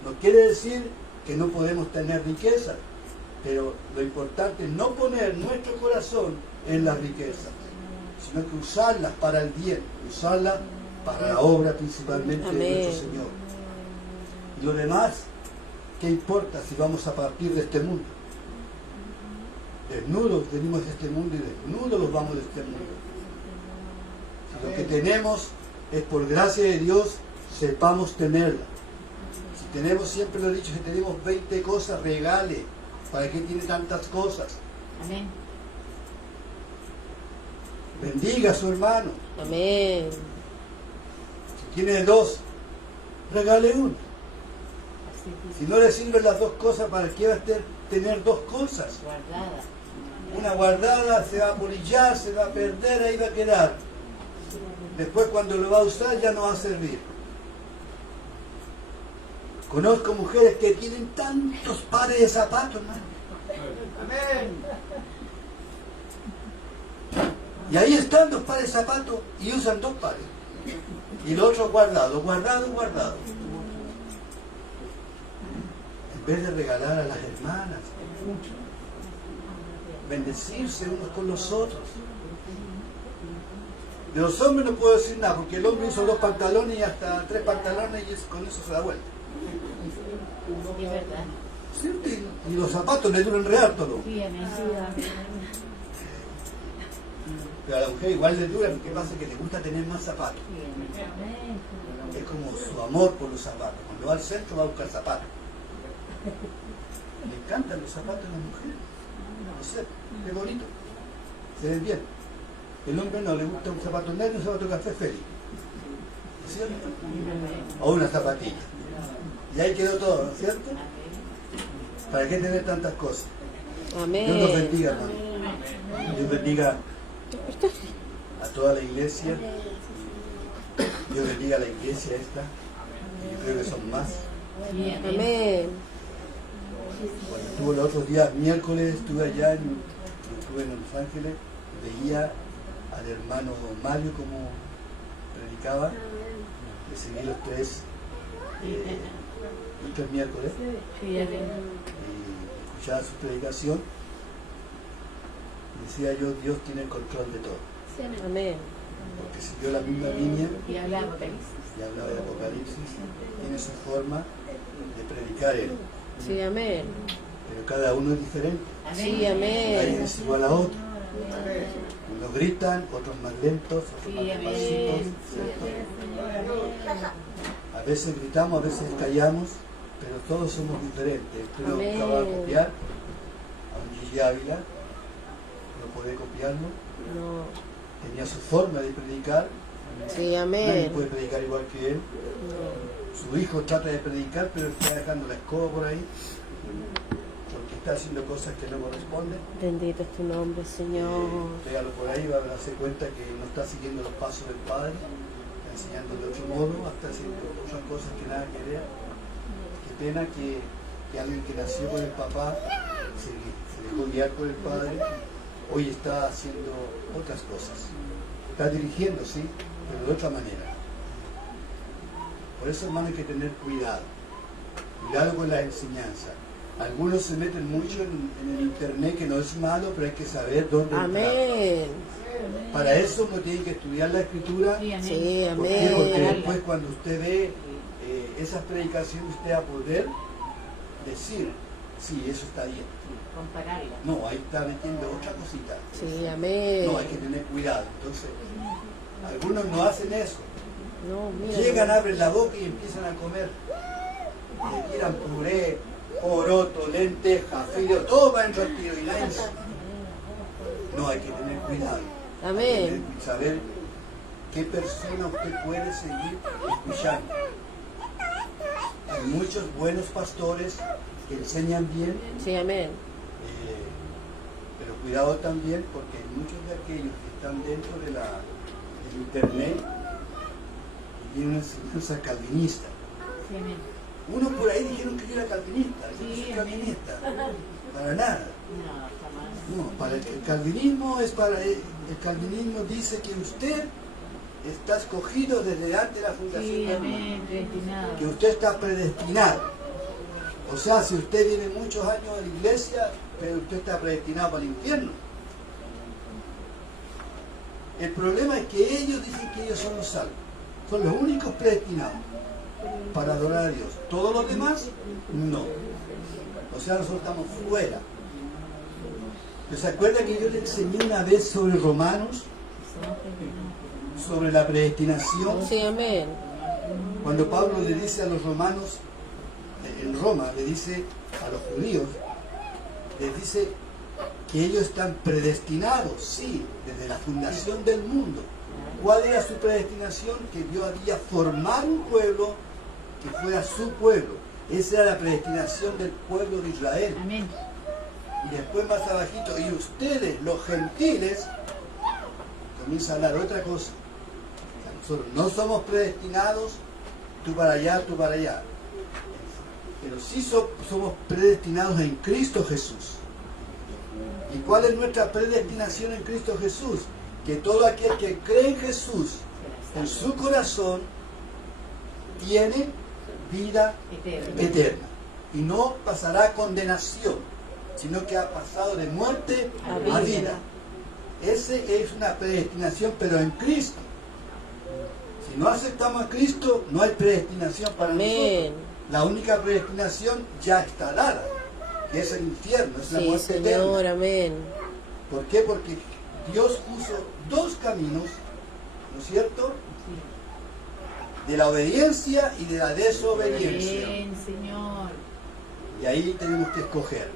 No quiere decir que no podemos tener riquezas, pero lo importante es no poner nuestro corazón en las riquezas, sino que usarlas para el bien, usarlas para la obra principalmente de nuestro Señor. Y lo demás, ¿qué importa si vamos a partir de este mundo? Desnudos venimos de este mundo y desnudos los vamos de este mundo. Si lo que tenemos es por gracia de Dios, sepamos tenerla. Si tenemos, siempre lo he dicho, si tenemos 20 cosas, regale. ¿Para qué tiene tantas cosas? Amén. Bendiga a su hermano. Amén. Si tiene dos, regale uno. Así Si no le sirven las dos cosas, ¿para qué va a tener dos cosas? guardada. Una guardada se va a polillar, se va a perder, ahí va a quedar. Después cuando lo va a usar ya no va a servir. Conozco mujeres que tienen tantos pares de zapatos, hermano. Y ahí están 2 pares de zapatos y usan 2 pares. Y los otros guardados, guardados, guardados. En vez de regalar a las hermanas, bendecirse unos con los otros. De los hombres no puedo decir nada, porque el hombre hizo 2 pantalones y hasta 3 pantalones y con eso se da vuelta. Sí, es verdad. ¿Cierto? Y los zapatos le duran re harto, ¿no? Sí, amén. Pero a la mujer igual le duran. ¿Qué pasa? Que le gusta tener más zapatos. Es como su amor por los zapatos. Cuando va al centro va a buscar zapatos. Le encantan los zapatos a la mujer. No sé, qué bonito. Se ven bien. El hombre no le gusta un zapato negro y un zapato café feliz. ¿Es cierto? O una zapatilla. Y ahí quedó todo, ¿no es cierto? ¿Para qué tener tantas cosas? Amén. Dios nos bendiga, hermano. Dios bendiga a toda la iglesia. Dios bendiga a la iglesia esta. Yo creo que son más. Amén. Cuando estuve los otros días, miércoles, estuve allá, estuve en Los Ángeles, veía al hermano Mario como predicaba. Le seguí los 3 miércoles Sí, amén. y escuchaba su predicación. Decía yo, Dios tiene el control de todo. Amén. aunque se dio la misma línea Y habla Apocalipsis. y hablaba de Apocalipsis, tiene su forma de predicar él. Sí, amén. Pero cada uno es diferente. Sí, Nadie amén. es igual a otro. Unos gritan, otros más lentos, otros Sí, más amén. despacito, ¿cierto? A veces gritamos, a veces callamos, pero todos somos diferentes. Usted no Amén. acaba de copiar a un Gigi Ávila, no puede copiarlo, No. tenía su forma de predicar, Sí, nadie amén. puede predicar igual que él. No. Su hijo trata de predicar, pero está dejando la escoba por ahí, porque está haciendo cosas que no corresponden. Bendito es tu nombre, Señor. Pégalo por ahí, va a darse cuenta que no está siguiendo los pasos del Padre, está enseñando de otro modo, está haciendo otras cosas que nada que ver. Qué pena que alguien que nació con el papá, se dejó guiar por el Padre, hoy está haciendo otras cosas. Está dirigiendo, sí, pero de otra manera. Por eso, hermano, hay que tener cuidado. Cuidado con la enseñanza. Algunos se meten mucho en el internet, que no es malo, pero hay que saber dónde entrar. Amén. Para eso uno tiene que estudiar la Escritura. Sí, amén. Sí, ¿Por qué? Porque amén. después cuando usted ve esas predicaciones, usted va a poder decir, sí, eso está bien. Compararla. No, ahí está metiendo otra cosita. Sí, amén. No, hay que tener cuidado. Entonces, algunos no hacen eso. No, mira. Llegan, abren la boca y empiezan a comer. Le tiran puré, poroto, lenteja, fideo, todo va en retiro y nadie. No, hay que tener cuidado. Amén. Hay que saber qué persona usted puede seguir escuchando. Hay muchos buenos pastores que enseñan bien, Sí, amén. pero cuidado también porque hay muchos de aquellos que están dentro del internet y tienen una enseñanza calvinista. Sí, amén. Unos por ahí dijeron que yo era calvinista, yo no Sí, soy amén. calvinista, para nada. No, jamás. No, para el calvinismo el calvinismo dice que usted está escogido desde antes de la fundación Sí, del mundo, amén. Predestinado. que usted está predestinado. O sea, si usted viene muchos años a la iglesia, pero usted está predestinado para el infierno. El problema es que ellos dicen que ellos son los salvos, son los únicos predestinados para adorar a Dios. Todos los demás, no. O sea, nosotros estamos fuera. ¿Se acuerda que yo le enseñé una vez sobre Romanos, sobre la predestinación? Sí, amén. Cuando Pablo le dice a los romanos, en Roma, le dice a los judíos, les dice que ellos están predestinados, sí, desde la fundación del mundo. ¿Cuál era su predestinación? Que Dios había formado un pueblo que fuera su pueblo. Esa era la predestinación del pueblo de Israel. Amén. Y después más abajito, y ustedes, los gentiles, comienza a hablar otra cosa. O sea, nosotros no somos predestinados, tú para allá, tú para allá. Pero sí somos predestinados en Cristo Jesús. ¿Y cuál es nuestra predestinación en Cristo Jesús? Que todo aquel que cree en Jesús, en su corazón, tiene vida eterna. Y no pasará a condenación, sino que ha pasado de muerte a vida. Esa es una predestinación, pero en Cristo. Si no aceptamos a Cristo, no hay predestinación para Amén. nosotros. La única predestinación ya está dada, que es el infierno, es la Sí, muerte Señor, eterna. amén. ¿Por qué? Porque Dios puso dos caminos, ¿no es cierto? De la obediencia y de la desobediencia. Amén, Señor. Y ahí tenemos que escoger.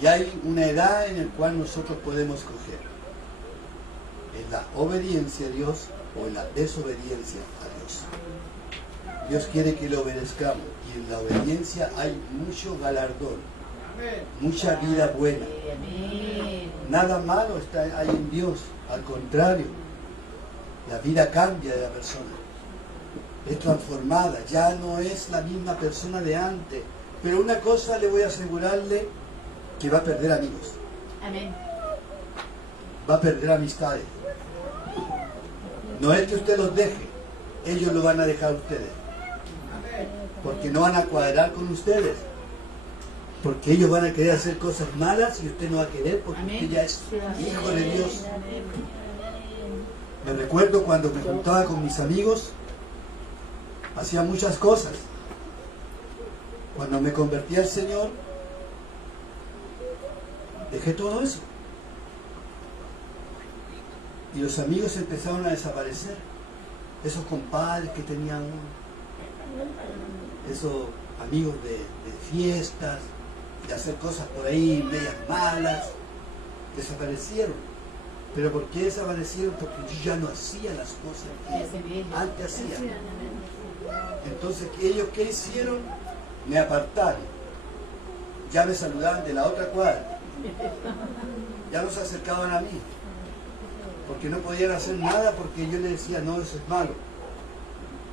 Y hay una edad en la cual nosotros podemos escoger. En la obediencia a Dios o en la desobediencia a Dios. Dios quiere que le obedezcamos. Y en la obediencia hay mucho galardón. Mucha vida buena. Amén. Nada malo hay en Dios. Al contrario. La vida cambia de la persona. Es transformada. Ya no es la misma persona de antes. Pero una cosa le voy a asegurarle, que va a perder amigos. Amén. Va a perder amistades. No es que usted los deje. Ellos lo van a dejar a ustedes. Porque no van a cuadrar con ustedes. Porque ellos van a querer hacer cosas malas y usted no va a querer porque Amén. usted ya es hijo de Dios. Me recuerdo cuando me juntaba con mis amigos, hacía muchas cosas. Cuando me convertí al Señor, dejé todo eso. Y los amigos empezaron a desaparecer. Esos compadres que tenían uno, esos amigos de fiestas, de hacer cosas por ahí, medias malas, desaparecieron. ¿Pero por qué desaparecieron? Porque yo ya no hacía las cosas que antes hacía. Entonces, ¿ellos qué hicieron? Me apartaron. Ya me saludaban de la otra cuadra. Ya no se acercaban a mí. Porque no podían hacer nada porque yo les decía, no, eso es malo.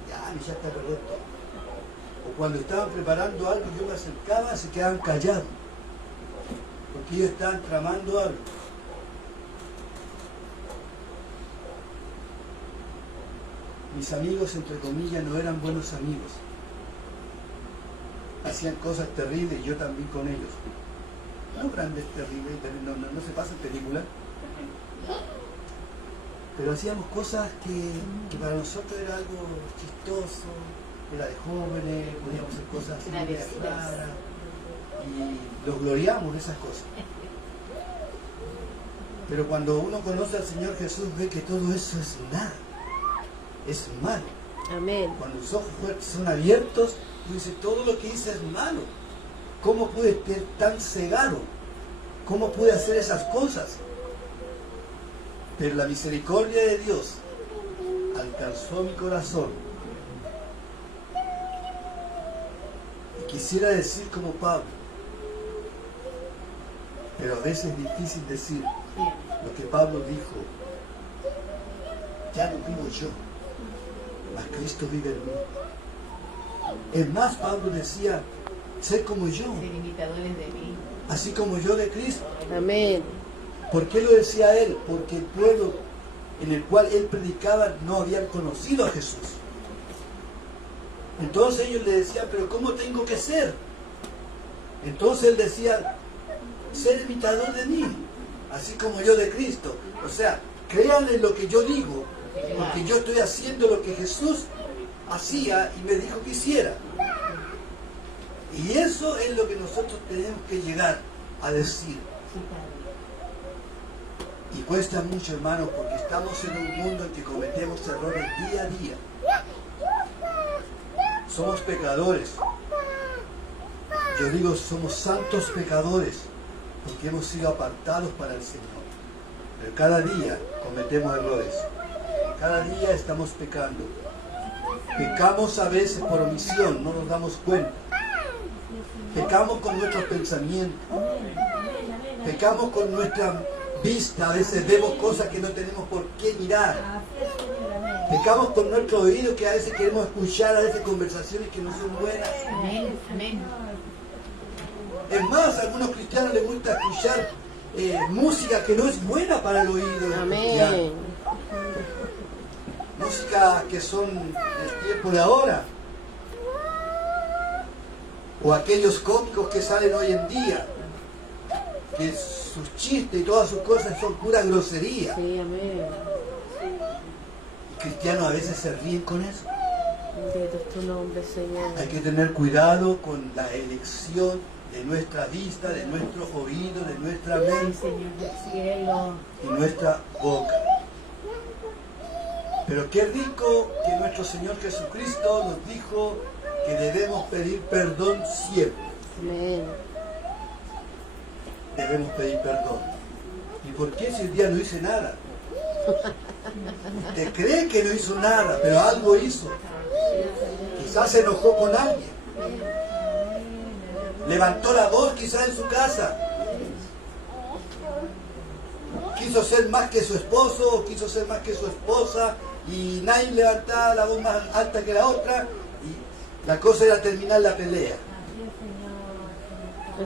Ya, me echaste a perder todo. O cuando estaban preparando algo, yo me acercaba, se quedaban callados. Porque ellos estaban tramando algo. Mis amigos, entre comillas, no eran buenos amigos. Hacían cosas terribles y yo también con ellos. No grandes, terribles, no se pasan películas. Pero hacíamos cosas que para nosotros era algo chistoso, era de jóvenes, podíamos hacer cosas así de raras y los gloriamos de esas cosas. Pero cuando uno conoce al Señor Jesús ve que todo eso es nada, es malo. Amén. Cuando los ojos son abiertos, tú dices, todo lo que hice es malo. ¿Cómo pude estar tan cegado? ¿Cómo pude hacer esas cosas? Pero la misericordia de Dios alcanzó mi corazón. Y quisiera decir como Pablo, pero a veces es difícil decir lo que Pablo dijo. Ya no vivo yo, mas Cristo vive en mí. Es más, Pablo decía, ser como yo, Ser imitadores de mí. así como yo de Cristo. Amén. ¿Por qué lo decía él? Porque el pueblo en el cual él predicaba no habían conocido a Jesús. Entonces ellos le decían, pero ¿cómo tengo que ser? Entonces él decía, ser imitador de mí, así como yo de Cristo. O sea, crean en lo que yo digo, porque yo estoy haciendo lo que Jesús hacía y me dijo que hiciera. Y eso es lo que nosotros tenemos que llegar a decir. Y cuesta mucho, hermanos, porque estamos en un mundo en que cometemos errores día a día. Somos pecadores. Yo digo, somos santos pecadores, porque hemos sido apartados para el Señor. Pero cada día cometemos errores. Cada día estamos pecando. Pecamos a veces por omisión, no nos damos cuenta. Pecamos con nuestros pensamientos. Pecamos con nuestra vista, a veces vemos cosas que no tenemos por qué mirar. Pecamos con nuestro oído, que a veces queremos escuchar a veces conversaciones que no son buenas. Amén, amén. Es más, a algunos cristianos les gusta escuchar música que no es buena para el oído. Amén. Música que son del tiempo de ahora. O aquellos cómicos que salen hoy en día, que sus chistes y todas sus cosas son pura grosería. Sí, amén. Y cristianos a veces se ríen con eso. Bendito es tu nombre, Señor. Hay que tener cuidado con la elección de nuestra vista, de nuestro oído, de nuestra Sí, mente Señor del cielo. y nuestra boca. Pero qué rico que nuestro Señor Jesucristo nos dijo que debemos pedir perdón siempre. Amén. Debemos pedir perdón. ¿Y por qué si el día no hice nada? Usted cree que no hizo nada, pero algo hizo. Quizás se enojó con alguien. Levantó la voz quizás en su casa. Quiso ser más que su esposo o quiso ser más que su esposa y nadie levantaba la voz más alta que la otra y la cosa era terminar la pelea.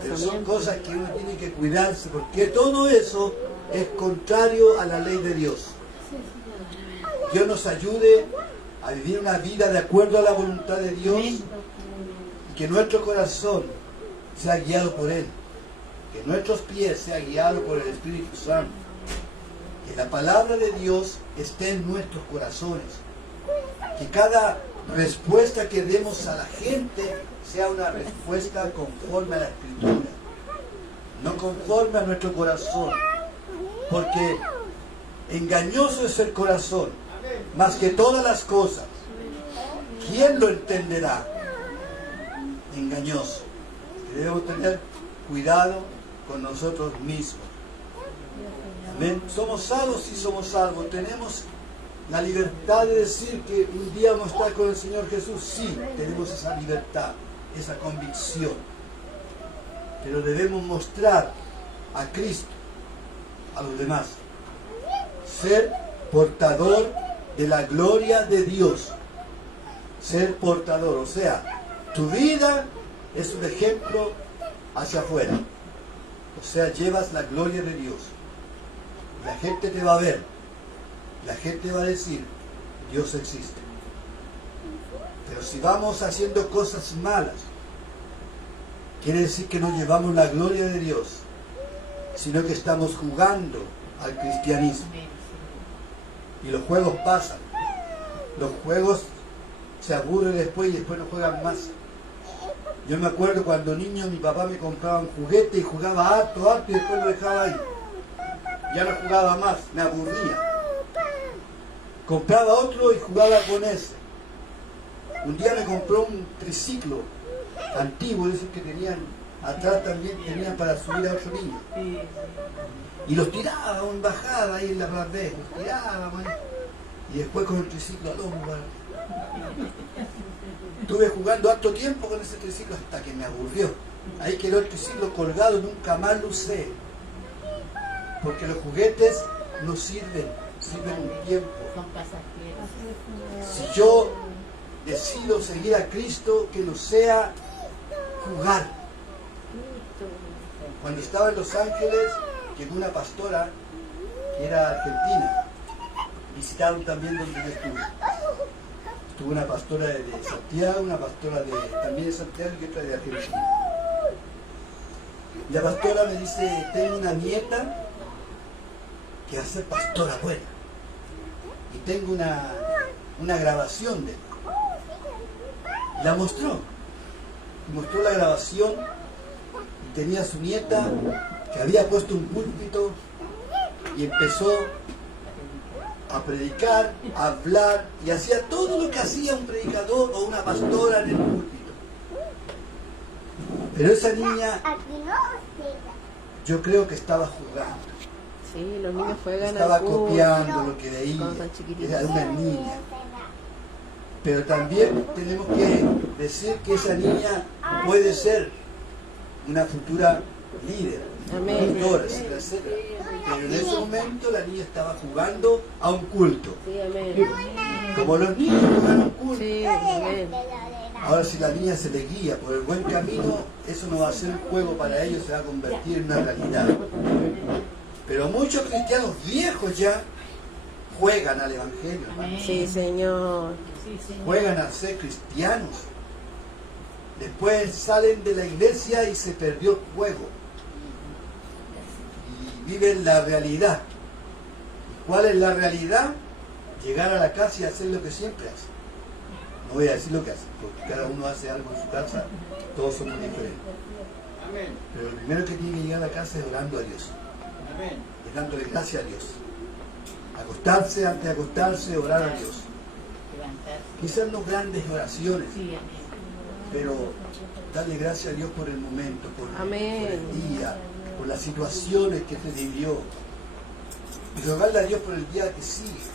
Pero son cosas que uno tiene que cuidarse porque todo eso es contrario a la ley de Dios. Dios nos ayude a vivir una vida de acuerdo a la voluntad de Dios y que nuestro corazón sea guiado por Él, que nuestros pies sean guiados por el Espíritu Santo Que la palabra de Dios esté en nuestros corazones. Que cada respuesta que demos a la gente sea una respuesta conforme a la Escritura, no conforme a nuestro corazón, porque engañoso es el corazón, más que todas las cosas. ¿Quién lo entenderá? Engañoso. Debemos tener cuidado con nosotros mismos. Amén. Somos salvos y somos salvos. Tenemos la libertad de decir que un día vamos a estar con el Señor Jesús. Sí, tenemos esa libertad, esa convicción. Pero debemos mostrar a Cristo a los demás. Ser portador de la gloria de Dios. Ser portador, o sea, tu vida es un ejemplo hacia afuera. O sea, llevas la gloria de Dios. La gente te va a ver. La gente va a decir, Dios existe. Pero si vamos haciendo cosas malas, quiere decir que no llevamos la gloria de Dios, sino que estamos jugando al cristianismo. Y los juegos pasan. Los juegos se aburren después y después no juegan más. Yo me acuerdo cuando niño mi papá me compraba un juguete y jugaba harto y después lo dejaba ahí. Ya no jugaba más, me aburría. Compraba otro y jugaba con ese. Un día me compró un triciclo antiguo, esos que tenían, atrás también tenían para subir a otro niño. Y los tiraba en bajada ahí en la Bradley, los tiraba, man. Y después con el triciclo al hombro. Estuve jugando harto tiempo con ese triciclo hasta que me aburrió. Ahí quedó el triciclo colgado, nunca más lo usé. Porque los juguetes no sirven un tiempo. Son pasajeros. Si yo decido seguir a Cristo, que no sea jugar. Cuando estaba en Los Ángeles, llegó una pastora que era argentina. Visitaron también donde yo estuve. Estuvo una pastora de Santiago, una pastora también de Santiago y otra de Argentina. Y la pastora me dice, tengo una nieta que va a ser pastora buena. Y tengo una grabación de ella. Y la mostró. Y mostró la grabación y tenía a su nieta que había puesto un púlpito y empezó a predicar, a hablar y hacía todo lo que hacía un predicador o una pastora en el púlpito. Pero esa niña, yo creo que estaba jugando. Sí, los niños juegan Estaba al fútbol copiando lo que veía. cuando están chiquititos. Era una niña. Pero también tenemos que decir que esa niña puede ser una futura líder, Amén. doctora, etcétera, etcétera. Pero en ese momento la niña estaba jugando a un culto. Sí, amén. Como los niños juegan a un culto. Sí, amén. Ahora, si la niña se le guía por el buen camino, eso no va a ser un juego para ellos, se va a convertir en una realidad. Pero muchos cristianos viejos ya juegan al Evangelio, hermano. Sí, Señor. Sí, Señor. Juegan a ser cristianos. Después salen de la iglesia y se perdió el juego. Y viven la realidad. ¿Cuál es la realidad? Llegar a la casa y hacer lo que siempre hacen. No voy a decir lo que hacen, porque cada uno hace algo en su casa, todos somos diferentes. Pero lo primero que tiene que llegar a la casa es orando a Dios. Es dándole gracias a Dios. Acostarse, antes de acostarse, orar a Dios. Levantarse. Quizás no grandes oraciones, Sí, amén. pero darle gracias a Dios por el momento, por Amén. el día, por las situaciones que se vivió. Y rogarle a Dios por el día que sigue.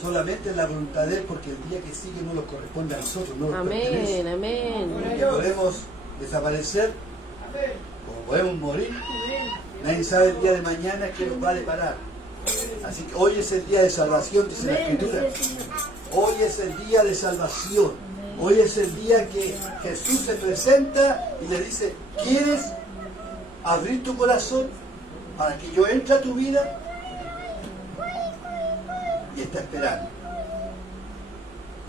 Solamente en la voluntad de Él, porque el día que sigue no nos corresponde a nosotros, no nos pertenece. Amén, amén. Porque podemos desaparecer, como podemos morir. Nadie sabe el día de mañana qué nos va a deparar. Así que hoy es el día de salvación, dice la Escritura. Hoy es el día de salvación. Hoy es el día que Jesús se presenta y le dice, ¿quieres abrir tu corazón para que yo entre a tu vida? Y está esperando.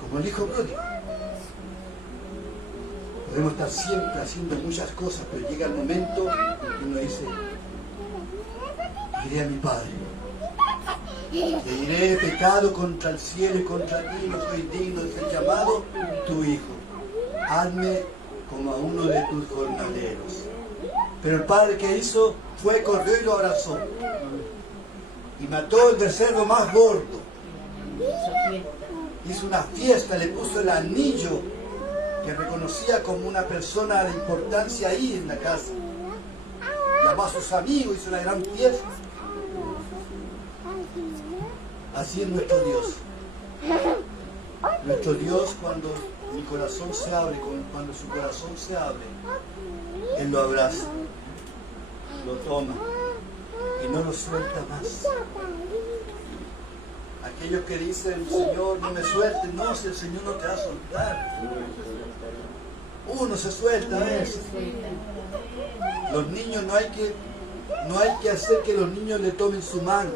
Como el hijo pródigo. Podemos estar siempre haciendo muchas cosas, pero llega el momento en que uno dice, iré a mi padre. Le diré, he pecado contra el cielo y contra ti, no soy digno de ser llamado tu hijo. Hazme como a uno de tus jornaleros. Pero el padre que hizo fue, corrió y lo abrazó. Y mató el becerro más gordo. Hizo una fiesta, le puso el anillo que reconocía como una persona de importancia ahí en la casa. Llamó a sus amigos, hizo una gran fiesta. Así es nuestro Dios. Nuestro Dios, cuando mi corazón se abre, cuando su corazón se abre, Él lo abraza, lo toma y no lo suelta más. Aquellos que dicen, Señor, no me sueltes, no, si el Señor no te va a soltar. Uno se suelta a veces. Los niños no hay que hacer que los niños le tomen su mano.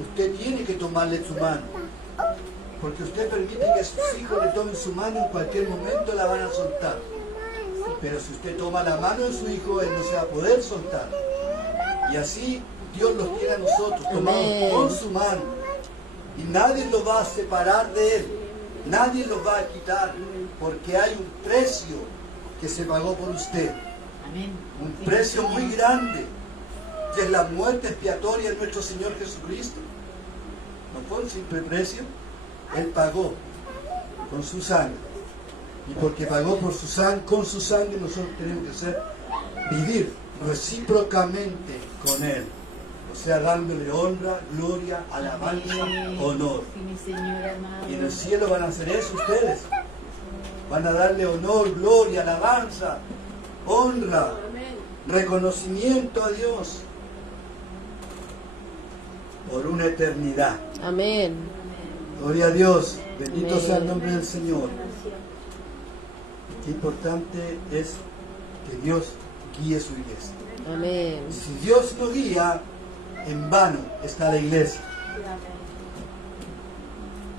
Usted tiene que tomarle su mano. Porque usted permite que sus hijos le tomen su mano, en cualquier momento la van a soltar. Pero si usted toma la mano de su hijo, él no se va a poder soltar. Y así Dios los quiere a nosotros, tomados con su mano. Y nadie lo va a separar de Él. Nadie lo va a quitar. Porque hay un precio que se pagó por usted. Un precio muy grande. Que es la muerte expiatoria de nuestro Señor Jesucristo. No fue un simple precio. Él pagó con su sangre. Y porque pagó por su sangre, con su sangre, nosotros tenemos que vivir recíprocamente con Él. O sea, dándole honra, gloria, alabanza, honor. Y en el cielo van a hacer eso ustedes. Van a darle honor, gloria, alabanza, honra, reconocimiento a Dios por una eternidad. Amén. Gloria a Dios. Bendito Amén. sea el nombre del Señor. Qué importante es que Dios guíe su iglesia. Amén. Si Dios no guía, en vano está la iglesia.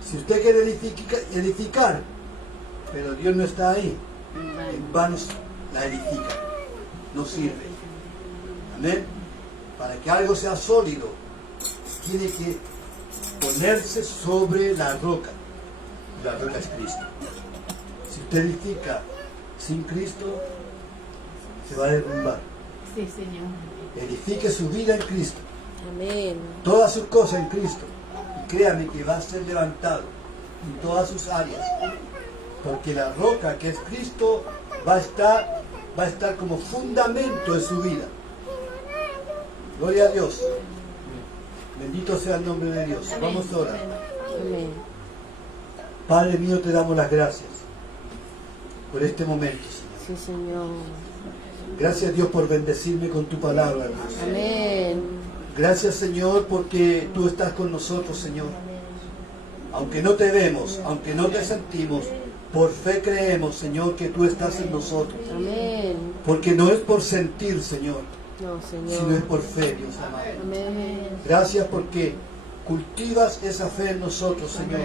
Si usted quiere edificar, pero Dios no está ahí, en vano la edifica. No sirve. Amén. Para que algo sea sólido, tiene que ponerse sobre la roca. La roca es Cristo. Si usted edifica sin Cristo, se va a derrumbar. Sí, Señor. Edifique su vida en Cristo. Amén. Todas sus cosas en Cristo. Y créame que va a ser levantado en todas sus áreas. Porque la roca que es Cristo va a estar como fundamento de su vida. Gloria a Dios. Bendito sea el nombre de Dios. Vamos a orar. Amén. Padre mío, te damos las gracias por este momento, Señor. Sí, Señor. Gracias, Dios, por bendecirme con tu palabra, Dios. Amén. Gracias, Señor, porque tú estás con nosotros, Señor. Aunque no te vemos, aunque no te sentimos, por fe creemos, Señor, que tú estás en nosotros. Amén. Porque no es por sentir, Señor, No, sino Señor. es por fe, Dios amado. Amén. Gracias porque cultivas esa fe en nosotros, Señor.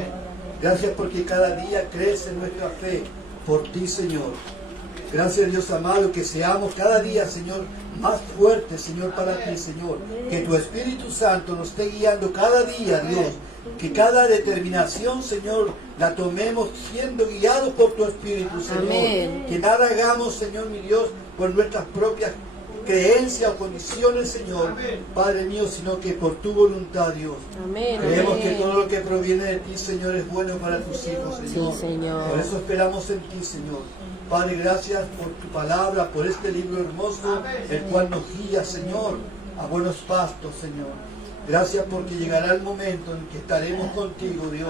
Gracias porque cada día crece nuestra fe por ti, Señor. Gracias, Dios amado, que seamos cada día, Señor, más fuertes, Señor, para ti, Señor. Que tu Espíritu Santo nos esté guiando cada día, Dios. Que cada determinación, Señor, la tomemos siendo guiados por tu Espíritu, Señor. Amén. Que nada hagamos, Señor, mi Dios, por nuestras propias creencias o condiciones, Señor, Padre mío, sino que por tu voluntad, Dios. Amén. Creemos que Amén. todo lo que proviene de ti, Señor, es bueno para tus hijos, Señor. Sí, Señor. Por eso esperamos en ti, Señor. Padre, gracias por tu palabra, por este libro hermoso, el cual nos guía, Señor, a buenos pastos, Señor. Gracias porque llegará el momento en que estaremos contigo, Dios.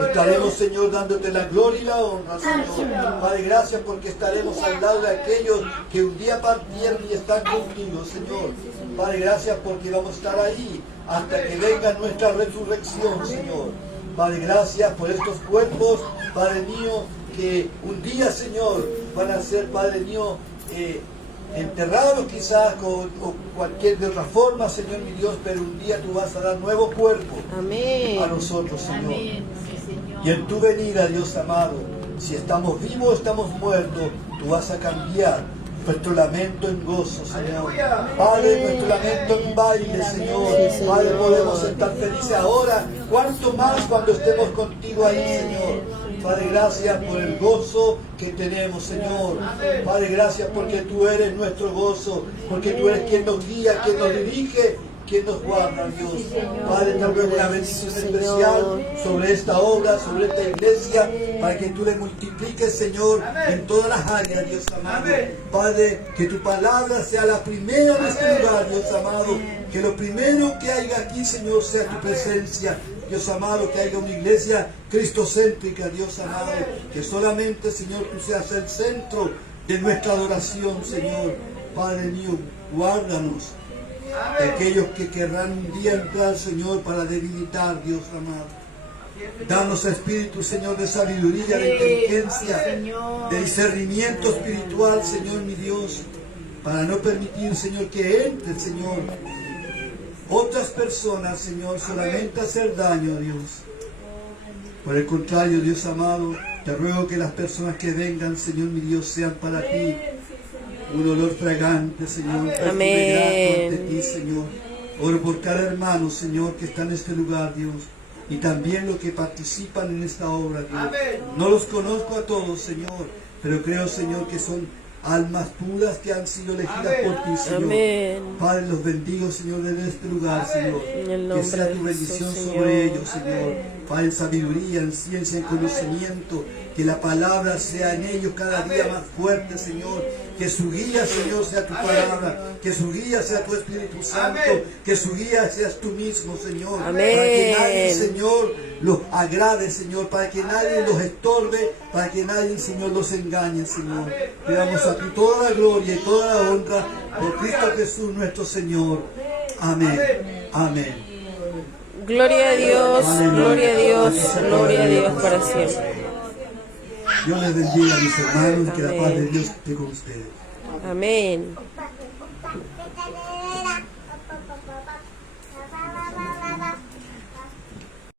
Estaremos, Señor, dándote la gloria y la honra, Señor. Padre, gracias porque estaremos al lado de aquellos que un día partieron y están contigo, Señor. Padre, gracias porque vamos a estar ahí hasta que venga nuestra resurrección, Señor. Padre, gracias por estos cuerpos, Padre mío, que un día, Señor, van a ser, Padre mío, enterrados quizás o cualquier de otra forma, Señor mi Dios, pero un día tú vas a dar nuevo cuerpo Amén. a nosotros, Señor. Amén. Sí, Señor. Y en tu venida, Dios amado, si estamos vivos o estamos muertos, tú vas a cambiar nuestro lamento en gozo, Señor. Padre, nuestro lamento en baile, Señor. Padre, podemos estar felices ahora, cuanto más cuando estemos contigo ahí, Señor. Padre, gracias por el gozo que tenemos, Señor. Padre, gracias porque tú eres nuestro gozo, porque tú eres quien nos guía, quien nos dirige, quien nos guarda, Dios. Padre, te ruego una bendición especial sobre esta obra, sobre esta iglesia, para que tú le multipliques, Señor, en todas las áreas, Dios amado. Padre, que tu palabra sea la primera en este lugar, Dios amado. Que lo primero que haya aquí, Señor, sea tu presencia. Dios amado, que haya una iglesia cristocéntrica, Dios amado. Que solamente, Señor, tú seas el centro de nuestra adoración, Señor. Padre mío, guárdanos de aquellos que querrán un día entrar, Señor, para debilitar, Dios amado. Danos espíritu, Señor, de sabiduría, de inteligencia, de discernimiento espiritual, Señor, mi Dios, para no permitir, Señor, que entre, Señor, otras personas, Señor, solamente hacer daño a Dios. Por el contrario, Dios amado, te ruego que las personas que vengan, Señor, mi Dios, sean para ti un olor fragante, Señor, perfume grato ante ti, Señor. Oro por cada hermano, Señor, que está en este lugar, Dios, y también los que participan en esta obra, Dios. No los conozco a todos, Señor, pero creo, Señor, que son almas puras que han sido elegidas por ti, Señor. Amén. Padre, los bendigo, Señor, desde este lugar, Señor. En el Que nombre sea de tu bendición Jesús, sobre Señor. ellos, Señor. Padre, en sabiduría, en ciencia, en conocimiento. Que la palabra sea en ellos cada día más fuerte, Señor. Que su guía, Señor, sea tu palabra. Que su guía sea tu Espíritu Santo. Que su guía seas tú mismo, Señor. Amén. Para que nadie, Señor, los agrade, Señor. Para que nadie los estorbe. Para que nadie, Señor, los engañe, Señor. Te damos a ti toda la gloria y toda la honra por Cristo Jesús, nuestro Señor. Amén. Amén. Gloria a Dios, Aleluya. gloria a Dios, Así sea gloria a para Dios Dios. para siempre. Dios les bendiga, mis hermanos, y que la paz de Amén. Dios esté con ustedes. Amén.